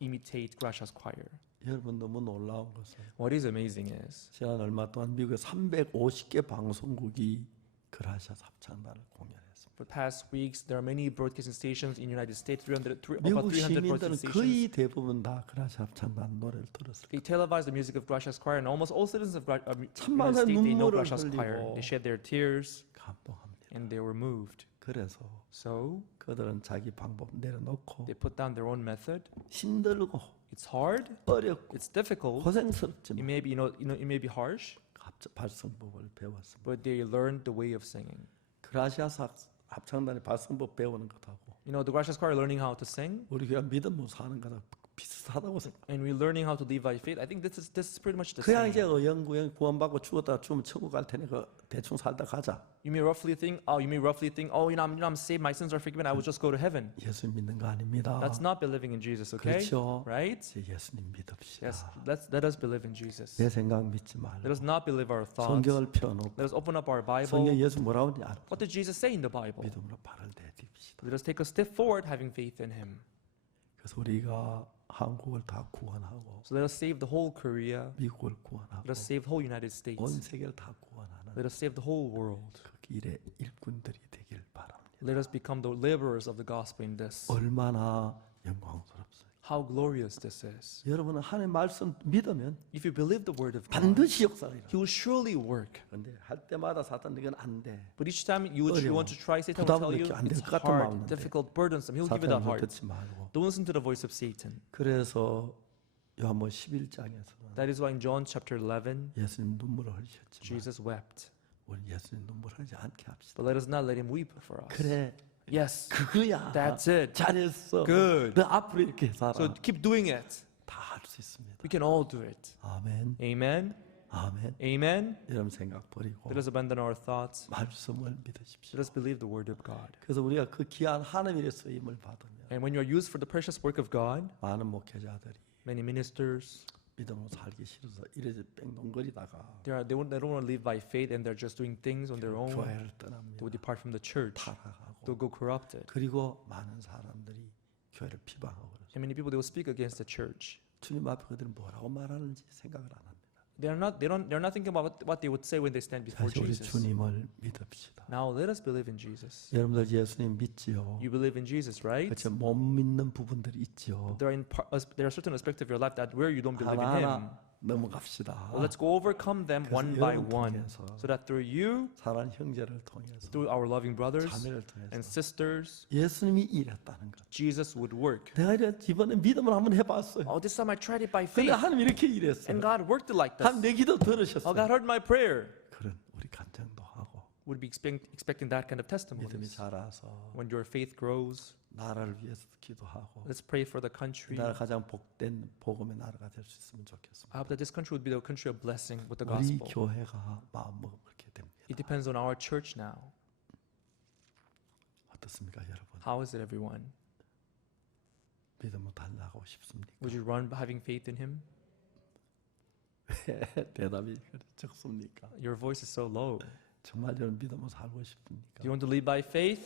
imitate Gracias choir. 여러분 너무 놀라운 것은 What is amazing is 제가 얼마 동안 미국에 350개 방송국이 그라시아스 합창단을 공연했습니다. For the past weeks, there are many broadcasting stations in the United States. About 미국 300 시민들은 broadcasting 거의 stations. 대부분 다 그라시 합창단 노래를 들었을 They televise the music of Gracias Choir, and almost all citizens of United 천만의 States, they know 눈물을 Gracias Choir. 흘리고 They shed their tears 감동합니다. and they were moved. 그래서 So 그들은 자기 방법 내려놓고 they put down their own method. 힘들고 It's hard. 어렵고 It's difficult. It 고생스럽지만 may be, it may be harsh, 발성법을 배웠습니다. but they learned the way of singing. 그라시아스 합창단이 발성법 배우는 것하고 You know, the Gracias Choir learning how to sing, 우리 교회 믿음으로 사는 거랑 비슷하다고 생각. and we learning how to live by faith. I think this is pretty much the 그냥 same. 이제 영구영 구원받고 죽었다가 죽으면 천국 갈 테니까 대충 살다 가자. You may roughly think, oh, I'm saved, my sins are forgiven, I will just go to heaven. 예수 믿는 거 아닙니다. That's not believing in Jesus, okay? 그렇죠. Right? 이제 예수님 믿읍시다. Yes, let us believe in Jesus. 내 생각 믿지 Let 말고 us not believe our thoughts. 성경을 펴놓고 Let us open up our 성경 Bible. 예수 뭐라고 하는지 알아. What did Jesus say in the Bible? 믿음으로 발을 내딛읍시다. Let us take a step forward having faith in Him. 그래서 우리가 한국을 다 구원하고 So let us save the whole Korea. 미국을 구원하고 Let us save the whole United 온 States. 세계를 다 구원하는 Let us save the whole world. 그 길의 일꾼들이 되길 바랍니다. Let us become the laborers of the gospel in this. 얼마나 영광스럽습니까? How glorious this is. 여러분은 하나님의 말씀 믿으면 If you believe the word of God, 반드시 역사를 일어나. He will surely work. 그런데 할 때마다 사탄 이건 안 돼. But each time you 어려워. want to try, Satan will tell 부담을 you 느껴 안 될 it's 것 같은 hard, 마음인데. difficult, burdensome. He'll give you that 사탄을 heart. 듣지 말고. Don't listen to the voice of Satan. 그래서 요한복음 11장에서는 That is why in John chapter 11, 예수님 눈물을 흘리셨지만 Jesus wept. 우리 예수님 눈물 흘리지 않게 합시다. But let us not let him weep for us. 그래, Yes, 그거야. that's it. 잘했어. Good. 너 앞으로 이렇게 살아. So keep doing it. 다 할 수 있습니다. We can all do it. 아멘. Amen. 아멘. Amen. 여러분 생각 버리고 Let us abandon our thoughts. 말씀을 믿으십시오. Let us believe the word of God. 그래서 우리가 그 귀한 하나님의 쓰임을 받으면 And when you are used for the precious work of God, 많은 목회자들이 many ministers, 믿음으로 살기 싫어서 이래서 뺑동거리다가 they don't want to live by faith and they're just doing things on their own. 교회를 They 떠납니다. will depart from the church. 타락하고 They'll go corrupted. 그리고 많은 사람들이 교회를 비방하고 그래서 And many people, they will speak against the church. 주님 앞에 그들이 뭐라고 말하는지 생각을 안 합니다. They're not thinking about what they would say when they stand before 다시 우리 Jesus. 주님을 믿읍시다. Now let us believe in Jesus. 여러분들 예수님 믿지요. You believe in Jesus, right? 그렇죠. 못 믿는 부분들이 있지요. There are certain aspects of your life that where you don't believe in Him. 하나하나 넘어갑시다. Well, let's go overcome them 그래서 one by 여러분 one, 통해서 so that through you, 사랑하는 형제를 통해서 through our loving brothers 자매를 and 통해서 sisters, 예수님이 일했다는 것. Jesus would work. 내가 이번에 믿음을 한번 해봤어요. Oh, this time I tried it by 근데 faith, 하나님 이렇게 일했어요. and God worked it like 하나님 this. 내 기도 Oh, 들으셨어요. God heard my prayer. 그런 우리 간증도 하고 Would be expecting that kind of 믿음이 testimonies. 자라서 When your faith grows, 나라를 위해서 기도하고 let's pray for the country. 나라 가장 복된 복음의 나라가 될 수 있으면 좋겠습니다. I hope that this country would be the country of blessing with the 우리 gospel. 교회가 마음먹으면 그렇게 됩니다. It depends on our church now. 어떻습니까, 여러분? How is it, everyone? 믿음으로 달려가고 싶습니까? Would you run by having faith in Him? 대답이 적습니까? Your voice is so low. 정말 여러분 믿음으로 살고 싶습니까? Do you want to live by faith?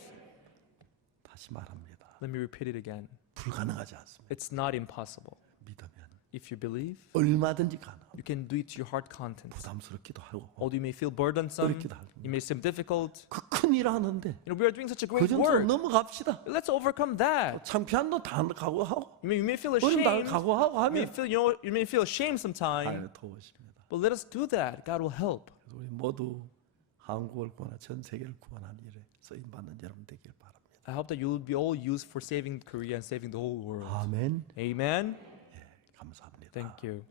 다시 말합니다. Let me repeat it again. 불가능하지 않습니다. It's not impossible. 믿으면 If you believe, 얼마든지 가능합니다. you can do it to your heart content. 부담스럽기도 하고 Although you may feel burdensome, 어렵기도 하고 it may seem difficult. 그 큰 일 하는데 You know, we are doing such a 그 great 정도로 work. 넘어갑시다. Let's overcome that. 창피한 거 다 각오하고 You may feel 어려움 다 ashamed. 각오하고 하면 You may feel ashamed sometime. 하나님 도우십니다. But let us do that. God will help. 그래서 우리 모두 한국을 구원하 전 세계를 구원하는 일에 쓰임 받는 여러분 되길 바랍니다. I hope that you will be all used for saving Korea and saving the whole world. 아멘. Amen. 감사합니다. Thank you.